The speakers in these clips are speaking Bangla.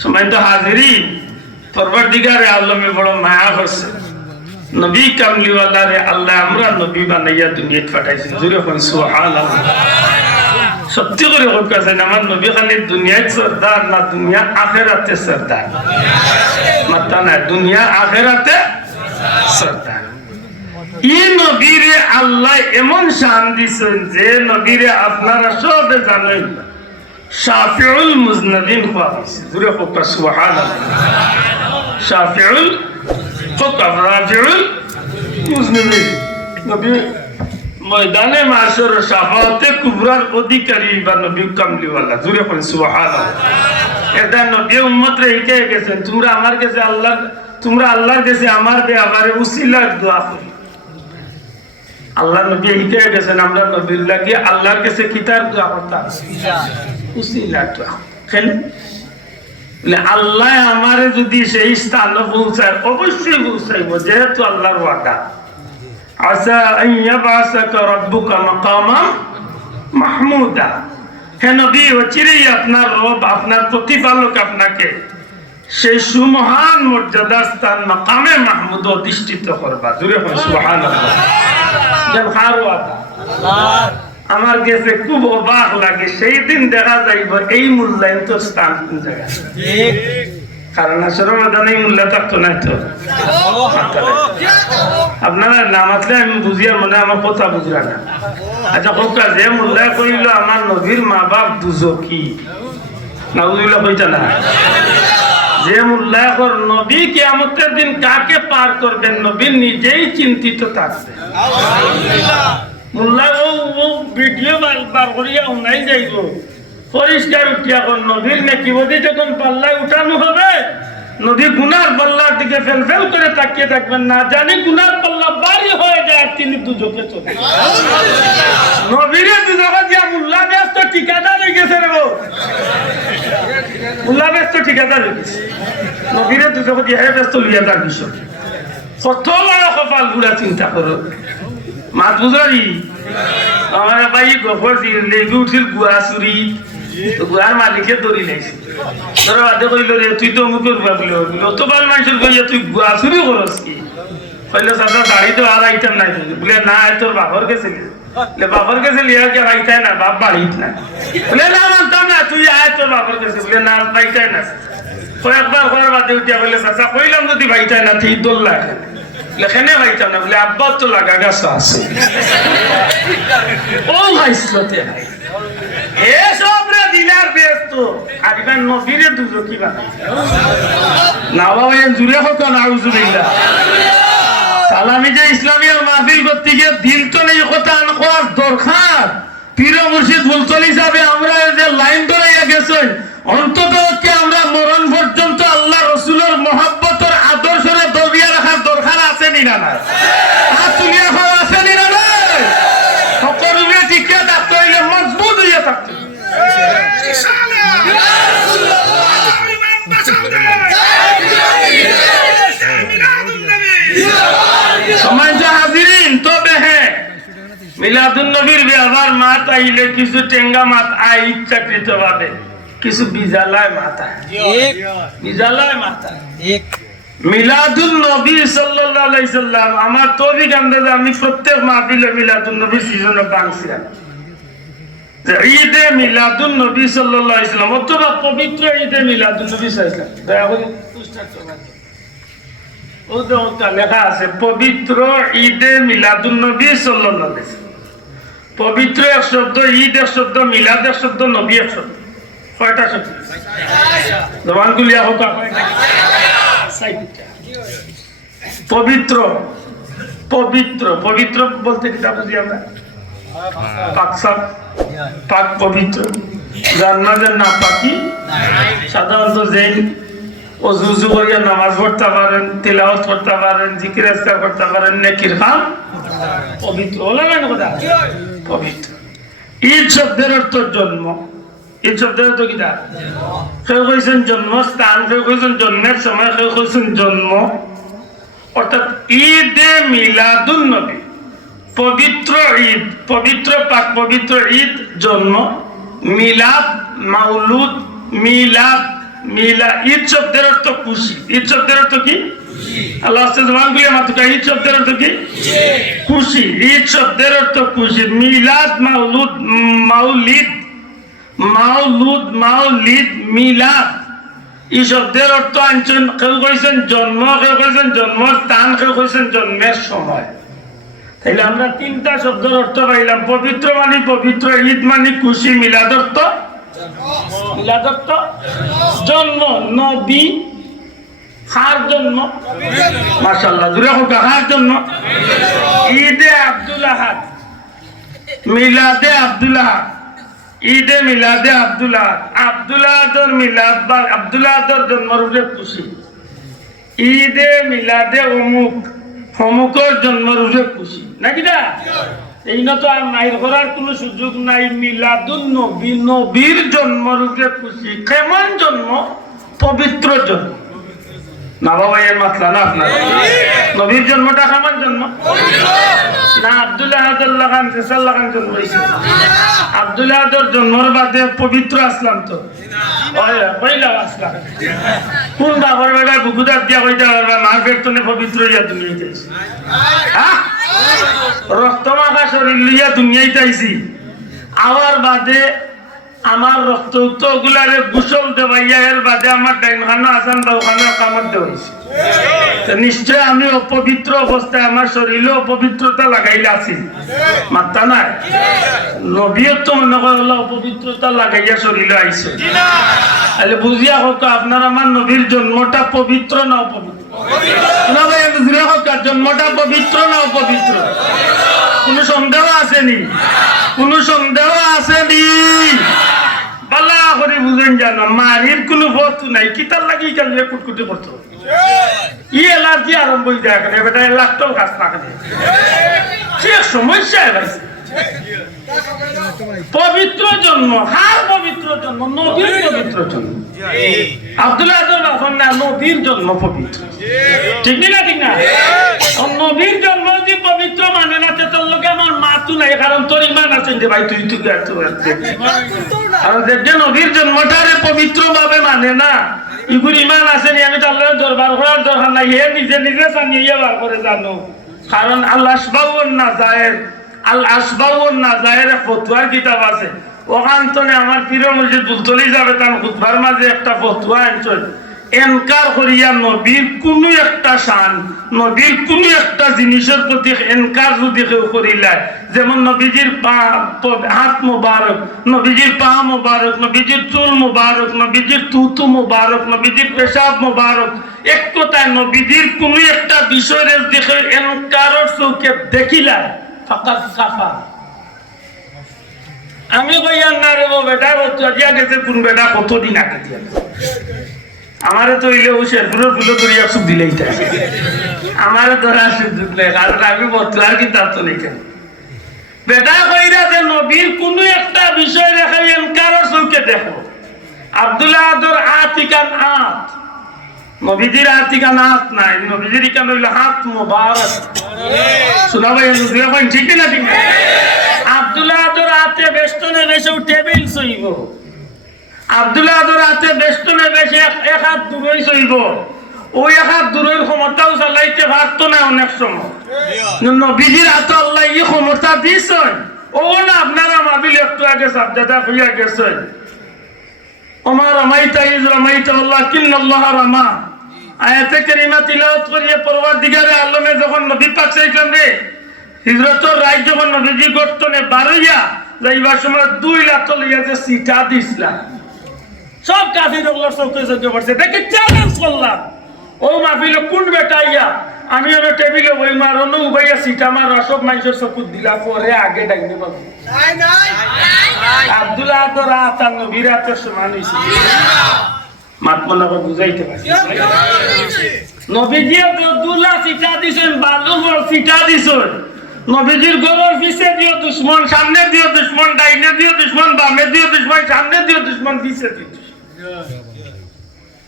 সম্মানিত হাজিরিন, পরবর্তীকারে আলমে বড় মায়া করছে। নবী কামলিওয়ালা রে আল্লাহ আমরা নবী বানাইয়া দুনিয়াত পাঠাইছেন। জোরে কোন সুবহানাল্লাহ। সত্যি করে কইছেন আমার নবী খালি দুনিয়ায় সরদার না, দুনিয়া আখিরাতে সরদার। মাত্র না, দুনিয়া আখিরাতে সরদার। এই নবীরে আল্লাহ এমন শান দিছেন যে নবীরে আপনারা সবে জানেন শাফিউল মুজনাবিন হওয়া হয়েছে। জোরে কোন সুবহানাল্লাহ। শাফিউল রাফিউল মুজনাবিন নবী ময়দানে মাশর শাফাতে কুবরার অধিকারী বা নবী কামলিওয়ালা। জোরে কোন সুবহানাল্লাহ। এটা নবী উম্মত রে কে গেছেন তোমরা আমার কাছে আল্লাহ, তোমরা আল্লাহর কাছে আমার দেয়াবারে উসিলার দোয়া করি। আল্লাহ নবী কে গেছেন আমরা নবীর লাগি আল্লাহর কাছে কিতার দোয়া করতাম, উসিলার দোয়া। কেন আল্লাহ আমারে যদি সেই স্থানে পৌঁছায় অবশ্যই পৌঁছাইব, যেহেতু আল্লাহর ওয়াদা আসা আন ইয়াবআসাকা রাব্বুকা মাকামান মাহমুদা। হে নবী, অচিরেই আপনার রব, আপনার প্রতিপালক আপনাকে সেই সুমহান মর্যাদা স্থান মাকামে মাহমুদ অধিষ্ঠিত করবা। জোরে বল সুবহানাল্লাহ। যেন হার ওয়াদা আমার কাছে খুব অবাক লাগে, সেই দিন দেখা যাইব এই মূল্যায়ন তো স্থান কোন জায়গায়। কারণ আসলে ময়দানে মূল্য থাকতো না। তো আপনারা নাম আসলে আমি বুঝিয়া মনে আমার কথা বুঝলা না। আচ্ছা হোক, যে মূল্যায় করিল আমার নবীর মা বাপ দুজকি না, বুঝিল কইতা না। যে মূল্যায় কর নবী কিয়ামতের দিন কাকে পার করবেন নবী নিজেই চিন্তিত থাকবে। মূল্যায় ও ভিডিও বার করিয়া উনাই যাইব পরিষ্কার উঠিয়া কর নবীর নেকি বদি যখন পাল্লায় উঠানো হবে নদী গুনার পাল্লার দিকে ফেল ফেল করে তাকিয়ে থাকবেন না, জানি গুনার পাল্লা বাড়ি হয়ে যায় তিনি দুজকে চলে নবীরে দুজকে দিয়া মুল্লা ব্যস্ত ঠিকাদার হয়ে গেছে রে বউ, মুল্লা ব্যস্ত ঠিকাদার হয়ে গেছে। নবীরে দুজকে দিয়া ব্যস্ত লিয়া তার বিষয় কত বড় কপাল গুলা চিন্তা করো। মাত বুঝারি আমার ভাই গফর লেগে উঠিল গুয়া চুরি, গুয়ার মালিকে ধরি লাইছে। তোরা বাদে কইল রে তুই তো মুখের গুয়া বলে অত বাল মানুষের কইয়া তুই গুয়া চুরি করস কি? কইলে চাচা দাড়ি তো আর আইতাম নাই। বলে না, তোর বাপর গেছিলি, বাপর গেছে লিয়া কে ভাইতাই না, বাপ বাড়িত না। বলে না মানতাম না, তুই আয় তোর বাপর গেছে। বলে না ভাইতাই না। কয়েকবার করার বাদে উঠিয়া বললে চাচা কইলাম যদি ভাইতাই না ঠিক দোল্লা লেখেনে ভাইতাম না। বলে আব্বা তো লাগা গাছ আছে ও ভাইসলতে ভাই এসব রে দিনার ব্যস্ত আর ইমান নবীরে দুজকি বানাইছে না। বাবা জুড়ে হতো না আউযুবিল্লাহ। সালামি যে ইসলামিয়া মাহফিল করতে গিয়ে দিল তো নেই কথা আনকোয়ার দরকার। পীর মুর্শিদ মুলতলি হিসাবে আমরা যে লাইন ধরাইয়া গেছেন, অন্তত আমরা মরণ পর্যন্ত আল্লাহ রসুলের মহব্বতের আদর্শরে দবিয়া রাখার দরকার আছে নি না? হাত তুলিয়া খাওয়া আছে নি না? সকলে টিকে থাকতে হইলে মজবুত হইয়া থাকতে। সমাজ হাজিরিন, তবে হ্যাঁ মিলাদুন নবীর ব্যবহার মাত আইলে কিছু টেঙ্গা মাত আই ইচ্ছাকৃত ভাবে, কিছু বিজালায় মাথা, বিজালায় মাথা। মিলাদুন নবী সাল্লাল্লাহু আলাইহি সাল্লাম আমার তৌফিক আন্দাজে আমি প্রত্যেক মাহফিলে মিলাদুন নবী সিজনে বাংছিলাম। ঈদে মিলাদুন নবী সাল্লাল্লাহু আলাইহি সাল্লাম অথবা পবিত্র ঈদে মিলাদুন নবী সাল্লাল্লাহু আলাইহি সাল্লাম, দয়া করে ওটা লেখা আছে পবিত্র ঈদে মিলাদুন নবী সাল্লাল্লাহু আলাইহি সাল্লাম। পবিত্র এক শব্দ, ঈদ এক শব্দ, মিলাদ এক শব্দ, নবী এক শব্দ। কয়টা শব্দ? জবান গুলিয়া হোক। পবিত্র, পবিত্র, পবিত্র বলতে কিটা বুঝি আমরা? পাক সাফ, পাক পবিত্র। জান্নাতের না পাকি সাধারণত যেই ওযু করিয়া নামাজ পড়তে পারেন, তিলাওয়াত করতে পারেন, জিকির আজকার করতে পারেন, নেকির কাম পবিত্র হলো না কথা? পবিত্র। ঈদ শব্দের অর্থ জন্ম। ঈদ শব্দের অর্থ কিটা? কেউ কইছেন জন্মস্থান, কেউ কইছেন জন্মের সময়, কেউ কইছেন জন্ম। অর্থাৎ ঈদে মিলাদুন নবী পবিত্র ঈদ, পবিত্র পাক পবিত্র ঈদ জন্ম। মিলাদ মাউলুদ, মিলাদ মিলাদ ঈদ শব্দের অর্থ খুশি। ঈদ শব্দের অর্থ কি? আল্লাহ জবান গুলি মাতুকা। ঈদ শব্দের অর্থ কি? খুশি। ঈদ শব্দের অর্থ খুশি। মিলাদ মাউলুদ, মাউলিদ, মাউলুদ, মাউলিদ, মিলাদ এই শব্দের অর্থ আনছেন। কেউ কইছেন জন্ম, কেউ কইছেন জন্মস্থান, কেউ কইছেন জন্মের সময়। তাইলে আমরা তিনটা শব্দের অর্থ পাইলাম। পবিত্র মানে পবিত্র, ঈদ মানে খুশি, মিলাদ অর্থ মিলাদ অর্থ জন্ম। নবী কার জন্ম? মাশাআল্লাহ, জোরে হোক, কার জন্ম? ঈদে আব্দুল আহাদ, মিলাদে আব্দুল আহাদ, ঈদে মিলাদে আব্দুল আহাদ। আব্দুল আহাদর মিলাদ বা আব্দুল আহাদর জন্মের উপরে খুশি। ঈদে মিলাদে অমুক, অমুকের জন্মের উপরে খুশি, নাকি না? এই না তো আর মাইর করার কোনো সুযোগ নাই। মিলাদুন নবী, নবীর জন্মের উপরে খুশি। কেমন জন্ম? পবিত্র জন্ম। না বাবা, এর মাতলা না আপনার নবীর জন্মটা কেমন জন্ম? না আব্দুল আহাদুল লাগান ফেসাল লাগান জন্ম হয়েছে। আব্দুল আহাদুর জন্মর বাদে পবিত্র আসলাম তো আসলাম। কোন বাবার বেলা বুকুদার দিয়া হইতে পারবে? মার পেট তনে পবিত্র হইয়া দুনিয়াতে রক্ত মাখা শরীর লইয়া দুনিয়াতে আইছি। আওয়ার বাদে আমার রক্ত গুলারে গোসল দেওয়াইয়া এর বাদে আমার ডাইন খানো আসান বা ওখানে কামত দেওয়াইছি। নিশ্চয় আমি অপবিত্র অবস্থায় আমার শরীরে অপবিত্রতা লাগাইলে আছি, মাত্তা নাই। নবীও তো মনে করলো অপবিত্রতা লাগাইয়া শরীরে আইছে। তাহলে বুঝিয়া হোক আপনার আমার নবীর জন্মটা পবিত্র না অপবিত্র? না ভাই, বুঝিয়া হোক জন্মটা পবিত্র না অপবিত্র? কোনো সন্দেহ আসেনি? কোনো সন্দেহ আসেনি? বালা করে বুঝেন জানো, মারির কোনো পথ নাই। কিতার লাগি কালিয়ে কুটকুটি করতো ই এলার্জি আরম্ভ হয়ে যায়। এখানে বেটা লাখটল গাছ না খালি ঠিক সমস্যা ভাইছে। পবিত্র জন্ম, হার পবিত্র জন্ম, নবীর পবিত্র জন্ম। আব্দুল আহাদ বাফন না, নবীর জন্ম পবিত্র, ঠিক না? ঠিক না? নবীর জন্ম যদি পবিত্র মানে না, তোর লোকে আমার মাতু নাই, কারণ তোর ইমান আছেন যে ভাই তুই তুই আর যে নবীর জন্মটারে পবিত্র ভাবে মানে না, ইগুর ইমান আসেনি। আমি তাহলে দরবার করার দরকার নাই, এ নিজে নিজে জানিয়ে বার করে জানো। কারণ আল্লাহ আসবাউন না জায়ের, আল আসবাউন না জায়ের ফতুয়ার কিতাব আছে। ওখান তনে আমার প্রিয় মসজিদ বুলতলি যাবে, তার খুতবার মাঝে একটা ফতুয়া আনছেন। এনকার করিয়া নবীর কোনো একটা শান, নবীর কোনো একটা জিনিসের প্রতি এনকার যদি কেউ করিলায়, যেমন নবীজির পা হাত মুবারক, নবীজির পা মুবারক, নবীজির চুল মুবারক, নবীজির থুতু মুবারক, নবীজির পেশাব মুবারক, এক কথায় নবীজির কোনো একটা বিষয়ের দিকে এনকারের চৌকে দেখিলায় ফাকাত কাফা। আমি কইয়ার না রে বেটা, দিয়া গেছে কোন বেটা কতদিন আগে দিয়া আমারে তো ইলে ও শেরপুরে ফুলো করিয়া সুখ দিলেই তাই আমারে ধরা সুযোগ নেই, কারণ আমি বর্তমান কিতাব তো নেই। কেন বেটা কইরা যে নবীর কোনো একটা বিষয় রেখে এনকারের চৌকে দেখো। আব্দুল আহাদুর আতিকান হাত, নবীজির আতিকান হাত নাই, নবীজির ইকান হইল হাত মুবারক। শোনা ভাই, ঠিক না? ঠিক না? আব্দুল আহাদুর হাতে বেষ্টনে বেশে টেবিল সইব। আব্দুল আহাদুর হাতে বেষ্টনে বেশে এক হাত দূরই সইব। ওই এক হাত দূরের ক্ষমতাও চালাইতে পারতো না অনেক সময়। নবীজির হাতে আল্লাহ এই ক্ষমতা দিয়েছেন। ও না আপনারা মাবিল একটু আগে সাবজাদা হইয়া গেছেন। ওমা রামাইতা ইজ রামাইতা ওয়ালাকিন্নাল্লাহ রামা। আয়াতে কারিমা তিলাওয়াত করিয়া পরওয়ারদিগারে আলমে যখন নবী পাক সাল্লাল্লাহু আলাইহি হিজরতের রায় যখন নবীজি গর্তনে বারইয়া যাইবার সময় 2 লাখ লইয়া যে সিটা দিছিলা, সব কাফির ওগুলোর চৌকে চৌকে পড়ছে। দেখে চ্যালেঞ্জ করলাম, ও মাহফিল কোন বেটাইয়া আমি ওর টেবিলে ওই মারনো উবাইয়া সিটা মারা সব মানুষের চকুত দিলা, পরে আগে ডাইনে পাবো। আব্দুল আহাদুর আতান নবীর হাতের সমান হয়েছে। মাতমলাকে বুঝাইতে পারছি নবীজি দুলা সিটা দিছেন, বালু সিটা দিছেন। নবীজির গরুর পিছে দিও দুশ্মন, সামনে দিও দুশ্মন, ডাইনে দিও দুশ্মন, বামে দিও দুশ্মন, সামনে দিও দুশ্মন, পিছে দিও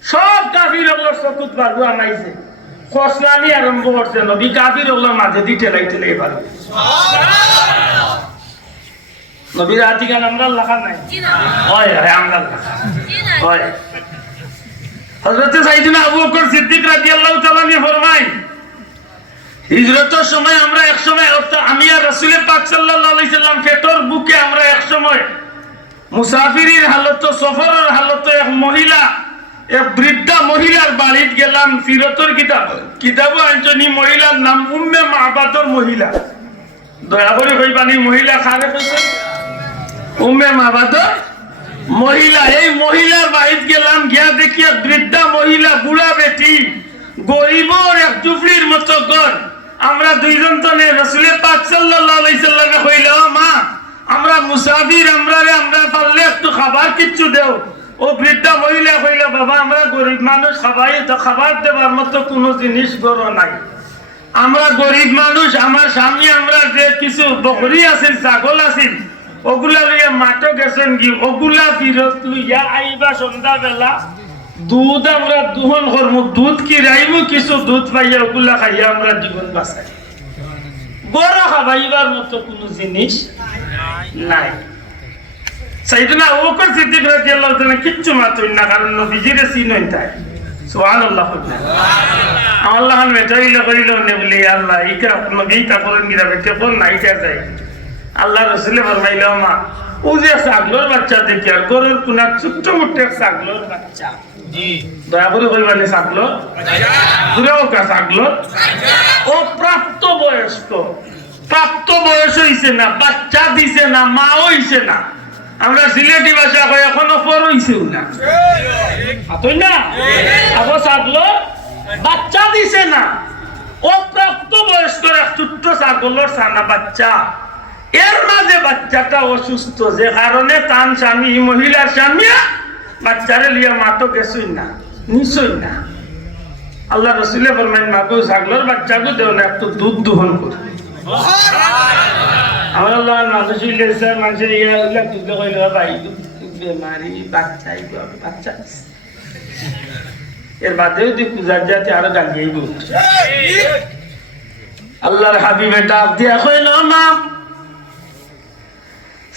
সব কাফির ওগুলোর চকুত বালু আনাইছে। খসলানি আরম্ভ করছে, নবী কাফির ওগুলোর মাঝে দিয়ে ঠেলাই ঠেলাই পারবে। নবীর আতিকান আমরা লেখা নাই, হয় হয় আমরা লেখা হয়। হযরত সাইয়েদনা আবু বকর সিদ্দিক রাদিয়াল্লাহু তাআলা আনহু ফরমায় হিজরতের সময় আমরা এক সময় আমি আর রাসূল পাক সাল্লাল্লাহু আলাইহি সাল্লাম পেটর বুকে আমরা এক সময় মুসাফিরের হালত সফরের হালত এক মহিলা এক বৃদ্ধা মহিলার বাড়িত গেলাম সিরতর কিতাব আনছনি মহিলার নাম উম্মে মাবাদর মহিলা দয়া করে কইবানি মহিলা খারে কইছে উম্মে মাবাদর মহিলা এই মহিলার বাড়িত গেলাম গিয়া দেখি এক বৃদ্ধা মহিলা বুড়া বেটি গরিবর এক টুকরির মতো ঘর আমরা দুইজন তো নে রাসূল পাক সাল্লাল্লাহু আলাইহি সাল্লামে কইল মা আমরা মুসাফির আমরা পারলে একটু খাবার কিচ্ছু দেও ও বৃদ্ধা মহিলা কইল বাবা আমরা গরিব মানুষ খাবাই তো খাবার দেবার মতো কোনো জিনিস গরো নাই আমরা গরিব মানুষ আমার স্বামী আমরা যে কিছু বকরি আছিল ছাগল আছিল ওগুলা লইয়া মাঠে গেছেন কি ওগুলা ফিরত লইয়া আইবা সন্ধ্যা বেলা দুধ আমরা দুহন করবো দুধ কি রাইবো কিছু দুধ পাইয়া ওগুলা খাইয়া আমরা জীবন বাঁচাই গরু খাবাইবার মতো কোনো জিনিস নাই সাইয়েদনা আবু বকর সিদ্দিক রাদিয়াল্লাহু তাআলা কিচ্ছু মাতুই না কারণ নবীজিরে চিনই তাই সুবহানাল্লাহ আল্লাহ মেটাইলে কইল নে বলি আল্লাহ ইকা নবী তা করেন গিরা বেতে কোন নাইটা যায় আল্লাহ রাসূল ফরমাইলো মা ও যে ছাগলের বাচ্চা দেখি আর গরুর কোনা ছোট মোটে ছাগলের বাচ্চা জি দয়া করে কইবানি ছাগল দুরাও কা ছাগল ও প্রাপ্ত বয়স হইছে না বাচ্চা দিছে না মা হইছে না আমরা সিলেটি ভাষা কই এখনো পর হইছেও না আতই না আবো ছাগল বাচ্চা দিছে না ও প্রাপ্ত বয়স্কর এক ছোট্ট ছাগলের ছানা বাচ্চা এর মাঝে বাচ্চাটা অসুস্থ যে কারণে তান স্বামী মহিলার স্বামী বাচ্চারে লিয়া মাতো গেছই না নিছই না আল্লাহ রাসূল ফরমাইন মাগো ছাগলের বাচ্চাকে দেও না একটু দুধ দহন করে আমার আল্লাহ মানুষ হইলে স্যার মানুষের ইয়া হইলে দুধ কইল ভাই বেমারি বাচ্চাই বাচ্চা এর বাদেও দি পূজার জাতি আরো গালিয়ে বলছে আল্লাহর হাবিবে ডাক দিয়া কইল মা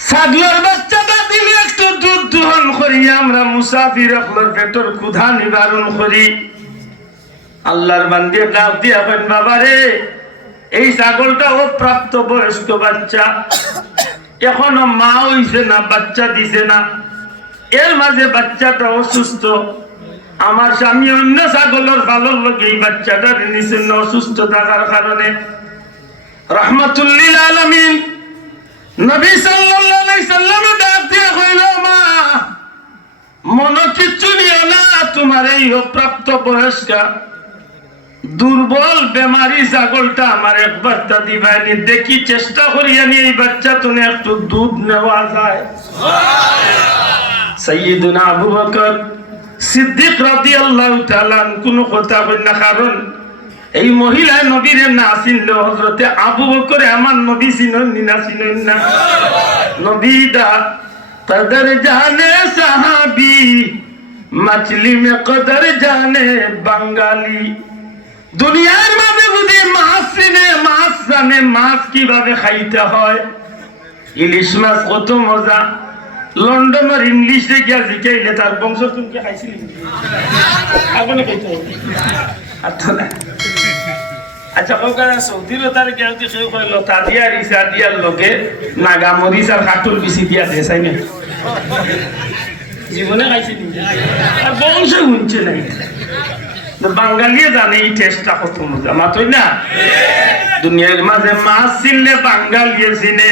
ছাগলের বাচ্চাটা দিলে একটু দুধ দহন করি আমরা মুসাফির আপনার পেটের ক্ষুধা নিবারণ করি আল্লাহর বান্দে ডাক দিয়া কইন বাবা রে এই ছাগলটা ও প্রাপ্ত বয়স্ক বাচ্চা এখনো মা হইছে না বাচ্চা দিছে না এর মাঝে বাচ্চাটা অসুস্থ আমার স্বামী অন্য ছাগলের পালন লোকে এই বাচ্চাটা নিছেন অসুস্থ থাকার কারণে রাহমাতুল লিল আলামিন নবী সাল্লাল্লাহু আলাইহি সাল্লাম ডাক দিয়া কইল মা মন কিচ্ছু নিও না তোমার এই অপ্রাপ্ত বয়স্কা দুর্বল বেমারি ছাগলটা আমার একবার তা দিবানি দেখি চেষ্টা করিয়া নিয়ে এই বাচ্চা তুমি একটু দুধ নেওয়া যায় সাইয়েদনা আবু বকর সিদ্দিক রাদিয়াল্লাহু তাআলা কোন কথা কই না কারণ এই মহিলা নবীর না চিনল হযরতে আবু বকর আমার নবী চিনন না চিনন না নবী দা কদর জানে সাহাবী মছলি মে কদর জানে বাঙালি দুনিয়ার মাঝে বুঝি মাছ চিনে মাছ জানে মাছ কিভাবে খাইতে হয় ইলিশ মাছ কত মজা লন্ডনের ইংলিশ দেখিয়া শিখাইলে তার বংশ তুমি কি খাইছিলি আগুনে খাইতে হবে আচ্ছা ওখানে সৌদির তার কেউ কেউ কইল তা দিয়া রিসা দিয়ার লোকে নাগা মরিচ আর কাটুল বেশি দিয়া দেয় না জীবনে খাইছিলি আর বংশ শুনছে নাই বাঙালিয়ে জানে এই টেস্টটা কত মজা মাতই না দুনিয়ার মাঝে মাছ চিনলে বাঙালিয়ে চিনে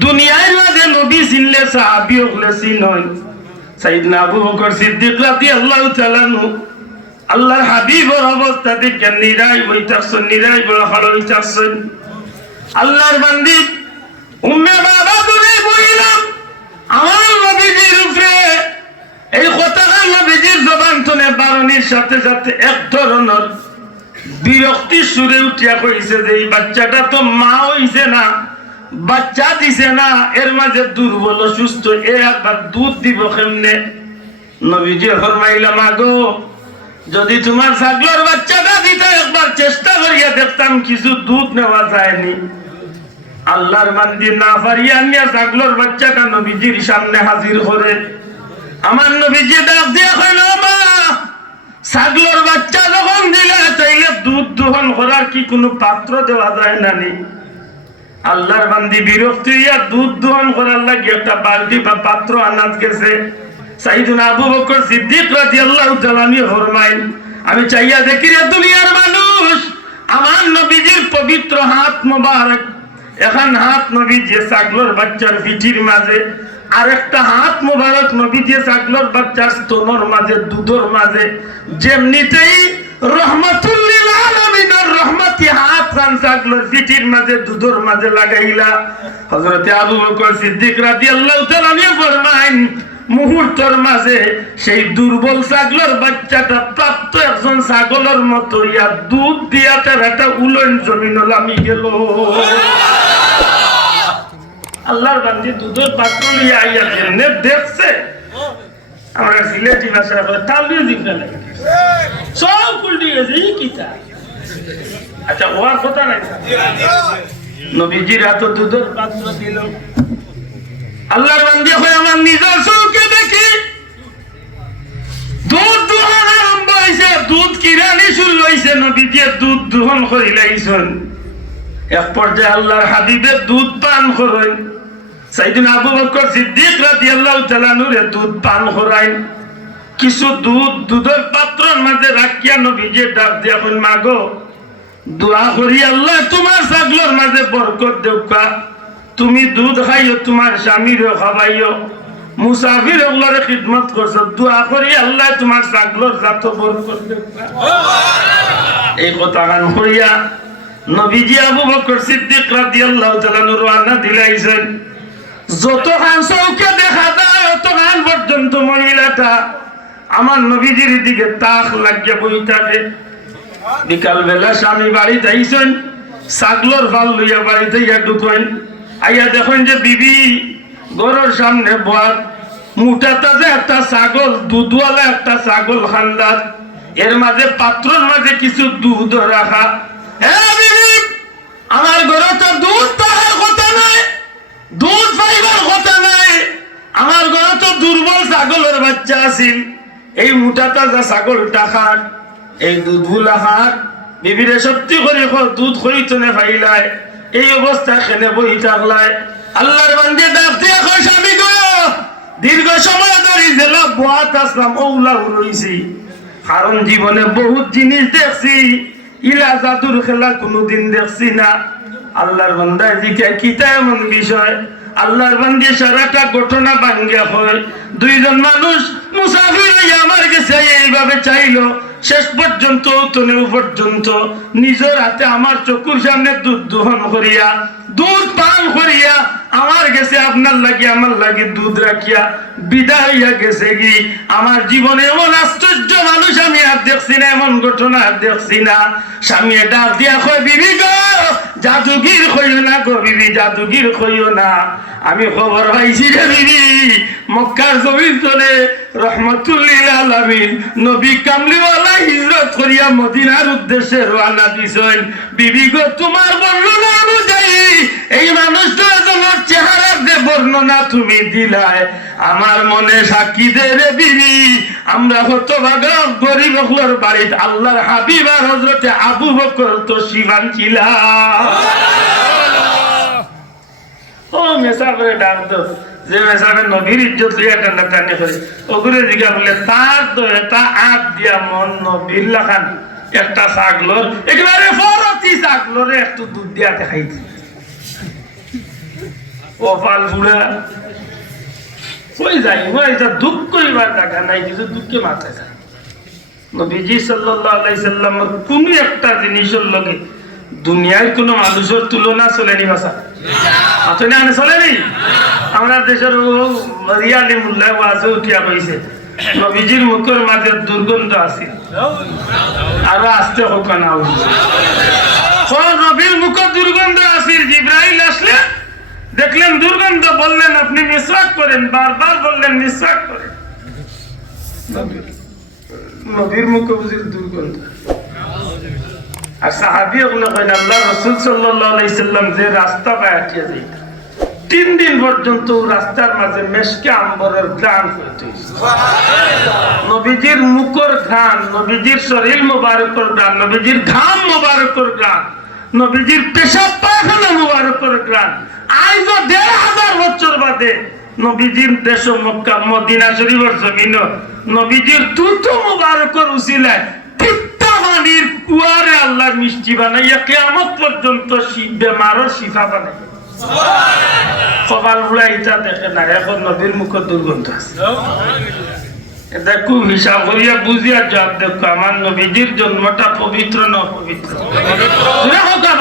দুনিয়ার মাঝে নবী চিনলে সাহাবী হলে চিনয় সাইয়েদনা আবু বকর সিদ্দিক রাদিয়াল্লাহু তাআলা আল্লাহর হাবিবের অবস্থা দেখে নিরাই বইতাছেন নিরাই বড় হইতাছেন আল্লাহর বান্দি উম্মে বাবা বলে বইলাম আমার নবীজির উপরে এই কথাটা নবীজির জবান থেকে বারণের সাথে সাথে এক ধরনের বিরক্তি সুরে উঠিয়া কইছে যে এই বাচ্চাটা তো মা হইছে না বাচ্চা দিছে না এর মাঝে দুর্বল অসুস্থ এ একবার দুধ দিব কেমনে নবীজি ফরমাইলা মাগো যদি তোমার ছাগলের বাচ্চাটা দিতে একবার চেষ্টা করিয়া দেখতাম কিছু দুধ নেওয়া যায়নি আল্লাহর বান্দি না পারিয়া নিয়ে ছাগলের বাচ্চাটা নবীজির সামনে হাজির করে আমার নবীজি ডাক দিয়া কইল মা দোহন করার কি কোনো পাত্র দেওয়া যায় না নি? আল্লাহর বান্দি বিরক্তি হইয়া দুধ দোহন করার লাগি একটা বালতি বা পাত্র আনাত গেছে। সাইয়েদনা আবু বকর সিদ্দিক রাদিয়াল্লাহু তাআলা আনহু ফরমাইন, আমি চাইয়া দেখি রে দুনিয়ার মানুষ, আমার নবীজির পবিত্র হাত মোবারক, এখন হাত নবীজি ছাগলের বাচ্চার পিঠির মাঝে, আরেকটা হাত মোবারক নবীজি ছাগলের বাচ্চার স্তনের মাঝে, দুধের মাঝে, যেমনিতেই রহমাতুল লিল আলামিনের রহমতি হাত খান ছাগলের পিঠির মাঝে, দুধের মাঝে লাগাইলা। হযরত আবু বকর সিদ্দিক রাদিয়াল্লাহু তাআলা আনহু ফরমাইন, মুহূর্তের মাঝে সেই দুর্বল ছাগলের বাচ্চাটা প্রাপ্ত একজন ছাগলের মতো ইয়া দুধ দিয়া তার একটা উলন জমিন নামি গেল। আল্লাহর বান্দি দুধের পাত্র লিয়া আইয়া যেমনে দেখছে, আমরা সিলেটি ভাষায় বলে তালিয়ে দিতে লাগে, সব উল্টে গেছে। এই কিতা আচ্ছা ওয়ার কথা নাই, নবীজির হাতে দুধের পাত্র দিল। আল্লাহর বান্দি হয়ে আমার নিজের চোখে দেখি দুধ দোহন আরম্ভ হয়েছে, দুধ কিরানি শুরু হয়েছে, নবীজি দুধ দোহন করিলাইছেন। এক পর্যায়ে আল্লাহর হাবিবের দুধ পান করেন, সাইয়েদনা আবু বকর সিদ্দিক রাদিয়াল্লাহু তাআলা আনহুর দুধ পান করাইন। কিছু দুধ দুধের পাত্রের মাঝে রাখিয়া নবীজি ডাক দিয়া বলেন, মাগো দোয়া করি আল্লাহ তোমার ছাগলের মাঝে বরকত দেউকা, তুমি দুধ খাইও, তোমার স্বামীরও খাবাইও, মুসাফির ওগুলারে খিদমত করছো, দোয়া করি আল্লাহ তোমার ছাগলের জাত বরকত দেউকা। এই কথা গান করিয়া নবীজি আবু বকর সিদ্দিক রাদিয়াল্লাহু তাআলা আনহু রওনা দিলাইছেন। যত খান চৌকে দেখা যায় অত খান পর্যন্ত মহিলাটা আমার নবীজির দিকে তাক লাগিয়া বই থাকে। বিকাল বেলা স্বামী বাড়িতে আইছেন, ছাগলের ভাল লইয়া বাড়িতে ইয়া ঢুকেন, আইয়া দেখেন যে বিবি ঘরের সামনে বয়াত, মুঠাটা যে একটা ছাগল, দুধওয়ালা একটা ছাগল খান্দার, এর মাঝে পাত্রের মাঝে কিছু দুধ রাখা। আমার ঘরে তো দুধ পাওয়ার কথা নাই, দুধ পাইবার কথা নাই, আমার ঘরে তো দুর্বল ছাগলের বাচ্চা আছিল, এই মুঠাটা যা ছাগলটা খান, এই দুধগুলা খান, বিবিরে সত্যি করে দুধ খরিত নে ফাইলায়, এই অবস্থা খেনে বই থাকলায়। আল্লাহর বান্দে ডাক দিয়া কয়, স্বামী গো দীর্ঘ সময় ধরে জেলা বয়াত আসলাম, ওলা রইছি, কারণ জীবনে বহুত জিনিস দেখছি, ইলা জাদুর খেলা কোনোদিন দেখছি না। আল্লাহর বান্দায় জিজ্ঞাসা কিতা এমন বিষয়? আল্লাহর বান্দে সারাটা ঘটনা ভাঙ্গিয়া হয়। দুইজন মানুষ মুসাফির হইয়া আমার কাছে এইভাবে চাইলো, শেষ পর্যন্ত তনেও পর্যন্ত নিজের হাতে আমার চকুর সামনে দুধ দোহন করিয়া, দুধ পান করিয়া আমার গেছে আপনার লাগি, আমার লাগি দুধ রাখিয়া বিদায় হইয়া গেছে। কি আমার জীবনে এমন আশ্চর্য মানুষ আমি আর দেখছি না, এমন ঘটনা আর দেখছি না। স্বামী ডাক দিয়া কয়, বিবি গো জাদুগির কইও না গো, বিবি জাদুগির কইও না, আমি খবর পাইছি রে বিবি, মক্কার জমিন তলে রহমাতুল লিল আলামিন নবী কামলিওয়ালা হিজরত করিয়া মদিনার উদ্দেশ্যে রওনা দিছেন। বিবি গো তোমার বর্ণনা অনুযায়ী এই মানুষটা তোমার চেহারার যে বর্ণনা তুমি দিলায়, আমার মনে সাক্ষী দে রে বিবি, আমরা হতভাগা গরিব হলোর বাড়িতে আল্লাহর হাবিব আর হযরতে আবু বকর তো শিবান ছিলাম। ও মেসাফরে ডাক দো, যে মেসাফের নবীর ইজ্জত লইয়া টান্না টানি করে ওগুলো জিগা বলে, তার তো এটা আট দিয়া মন নবীর লাখান একটা ছাগলর একেবারে ফরতি ছাগলরে একটু দুধ দিয়া দেখাইছি। ও পাল বুড়া কই যাই, ওই যা দুঃখ করিবার জায়গা নাই, কিছু দুঃখে মাথায় যায়। নবীজি সাল্লাল্লাহু আলাইহি সাল্লাম কোন একটা জিনিসের লগে দুনিয়ার কোন মানুষের তুলনা চলেনি ভাষা আসলে আনে চলেনি। আমরা দেশের রিয়ালি মুল্লা ওয়াজে উঠিয়া কইছে, নবীজির মুখের মাঝে দুর্গন্ধ আছে, আরো আসতে হোক না নবীর মুখে দুর্গন্ধ আছে। জিবরাইল আসলে দেখলেন দুর্গন্ধ, বললেন আপনি মিসওয়াক করেন, বারবার বললেন মিসওয়াক করেন। নবীর মুখে বুঝির দুর্গন্ধ। আর সাহাবী ওগুলো কইন, আল্লাহ রাসূল সাল্লাল্লাহু আলাইহি সাল্লাম যে রাস্তা পায় আটিয়া যাইত, 3 দিন পর্যন্ত রাস্তার মাঝে মেশকে আম্বরের গান হইতে নবীজির মুখর গান, নবীজির শরীর মোবারকর গান, নবীজির ঘাম মোবারকর গান, নবীজির পেশাব পায়খানা মোবারকর গান। আজ 1500 বছর বাদে নবীজির দেশ মক্কা মদিনা শরীফের জমিন নবীজির তুতু মোবারকর উসিলায় তিক্তা পানির কুয়ারে আল্লাহ মিষ্টি বানাইয়া কিয়ামত পর্যন্ত বেমারও শিফা বানাই। কপাল ফুলা ইটা দেখে না, এখন নবীর মুখে দুর্গন্ধ আছে। এটা খুব হিসাব করিয়া বুঝিয়া জবাব দেখো, আমার নবীজির জন্মটা পবিত্র না অপবিত্র?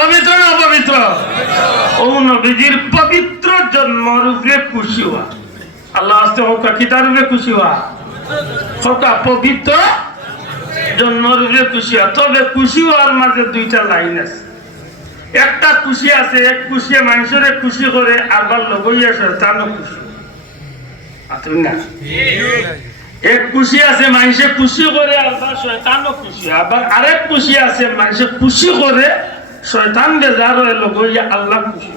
পবিত্র না অপবিত্র? ও নবীজির পবিত্র জন্মর উপরে খুশি হওয়া, আল্লাহ আস্তে হোক কিতার উপরে খুশি হওয়া, হোকা পবিত্র জন্মর উপরে খুশি হওয়া। তবে খুশি হওয়ার মাঝে 2টা লাইন আছে। একটা খুশি আছে, এক খুশি মানুষের খুশি করে, আবার লগইয়া শয়তানও খুশি না। এক খুশি আছে মানুষে খুশি করে, আবার শয়তানও খুশি। আবার আরেক খুশি আছে মানুষে খুশি করে, শয়তান বেজার হয়ে লগইয়া আল্লাহ খুশি।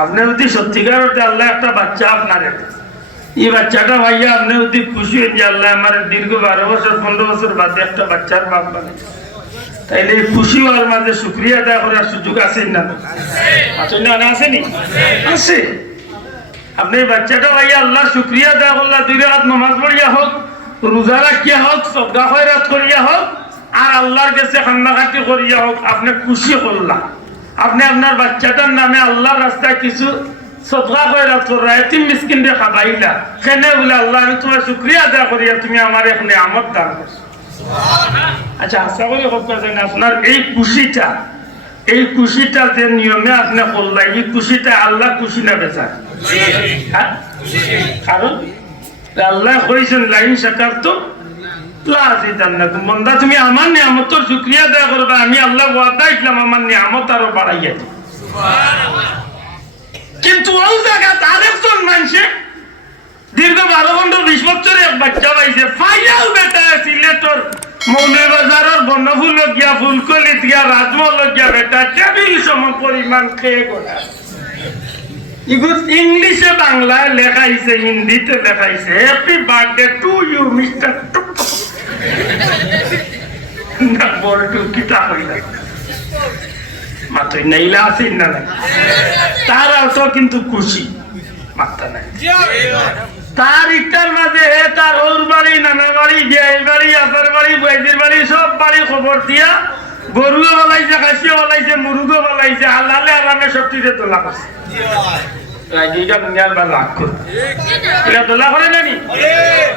আপনি যদি সত্যিকার অর্থে আল্লাহ একটা বাচ্চা আপনার, এই বাচ্চাটা ভাইয়া আপনি যদি খুশি হয়ে যে আল্লাহ আমার দীর্ঘ 12 বছর 15 বছর বাদে একটা বাচ্চার বাপ বানে, তাইলে খুশি হওয়ার মাঝে শুক্রিয়া আদায় করার সুযোগ আছে না? আসেনি? আছে। আপনি বাচ্চাটা ভাইয়া আল্লাহ শুক্রিয়া আদায় করলা, 2 রাকাত নামাজ পড়িয়া হোক, রোজা রাখিয়া হোক, সদকা খয়রাত করিয়া হোক, আর আল্লাহর কাছে কান্নাকাটি করিয়া হোক, আপনি খুশি করলা। আপনি আপনার বাচ্চাটার নামে আল্লাহর রাস্তায় কিছু সদকা খয়রাত করলা, এতিম মিসকিনরে খাবাইলা, কেন বলে আল্লাহ আমি তোমার শুক্রিয়া আদায় করিয়া তুমি আমার এক নিয়ামত দান করছো। আচ্ছা, আশা করি আপনার এই খুশিটা যে নিয়মে আপনি করলেন, এই খুশিটা আল্লাহ খুশি না বেচার? কারণ আল্লাহ কইছেন লাইন শাকারতুম লাযিদান্নাকুম, বান্দা তুমি আমার নিয়ামতের শুকরিয়া আদায় করবে, আমি আল্লাহ ওয়াদা দিলাম আমার নিয়ামত আরো বাড়াইয়া দিব। কিন্তু ওই জায়গা আরেকজন মানুষে দীর্ঘ 12-20 বছরে এক বাচ্চা পাইছে, ফাইয়াল বেটা সিলেটর মৌলভীবাজারের বনফুল গিয়া ফুলকলিত গিয়া রাজমহল গিয়া বেটা টেবিল সম পরিমাণ খেয়ে গোলা। ইংলিশে বাংলায় লেখাইছে, হিন্দিতে লেখাইছে happy birthday to you mister Boltu কিতা হইল মাত্রই নাইলা আছে না, তার অর্থ কিন্তু খুশি মাত্রা নাই। তার ইটার মাঝে তার ওর বাড়ি, নানা বাড়ি, বিয়ের বাড়ি, আপার বাড়ি, বৈদির বাড়ি, সব বাড়ি খবর দিয়া গরুও বলাইছে, খাসিও বলাইছে, মুরুগও বলাইছে, হালালে আরামে সব কিছু তোলা করছে।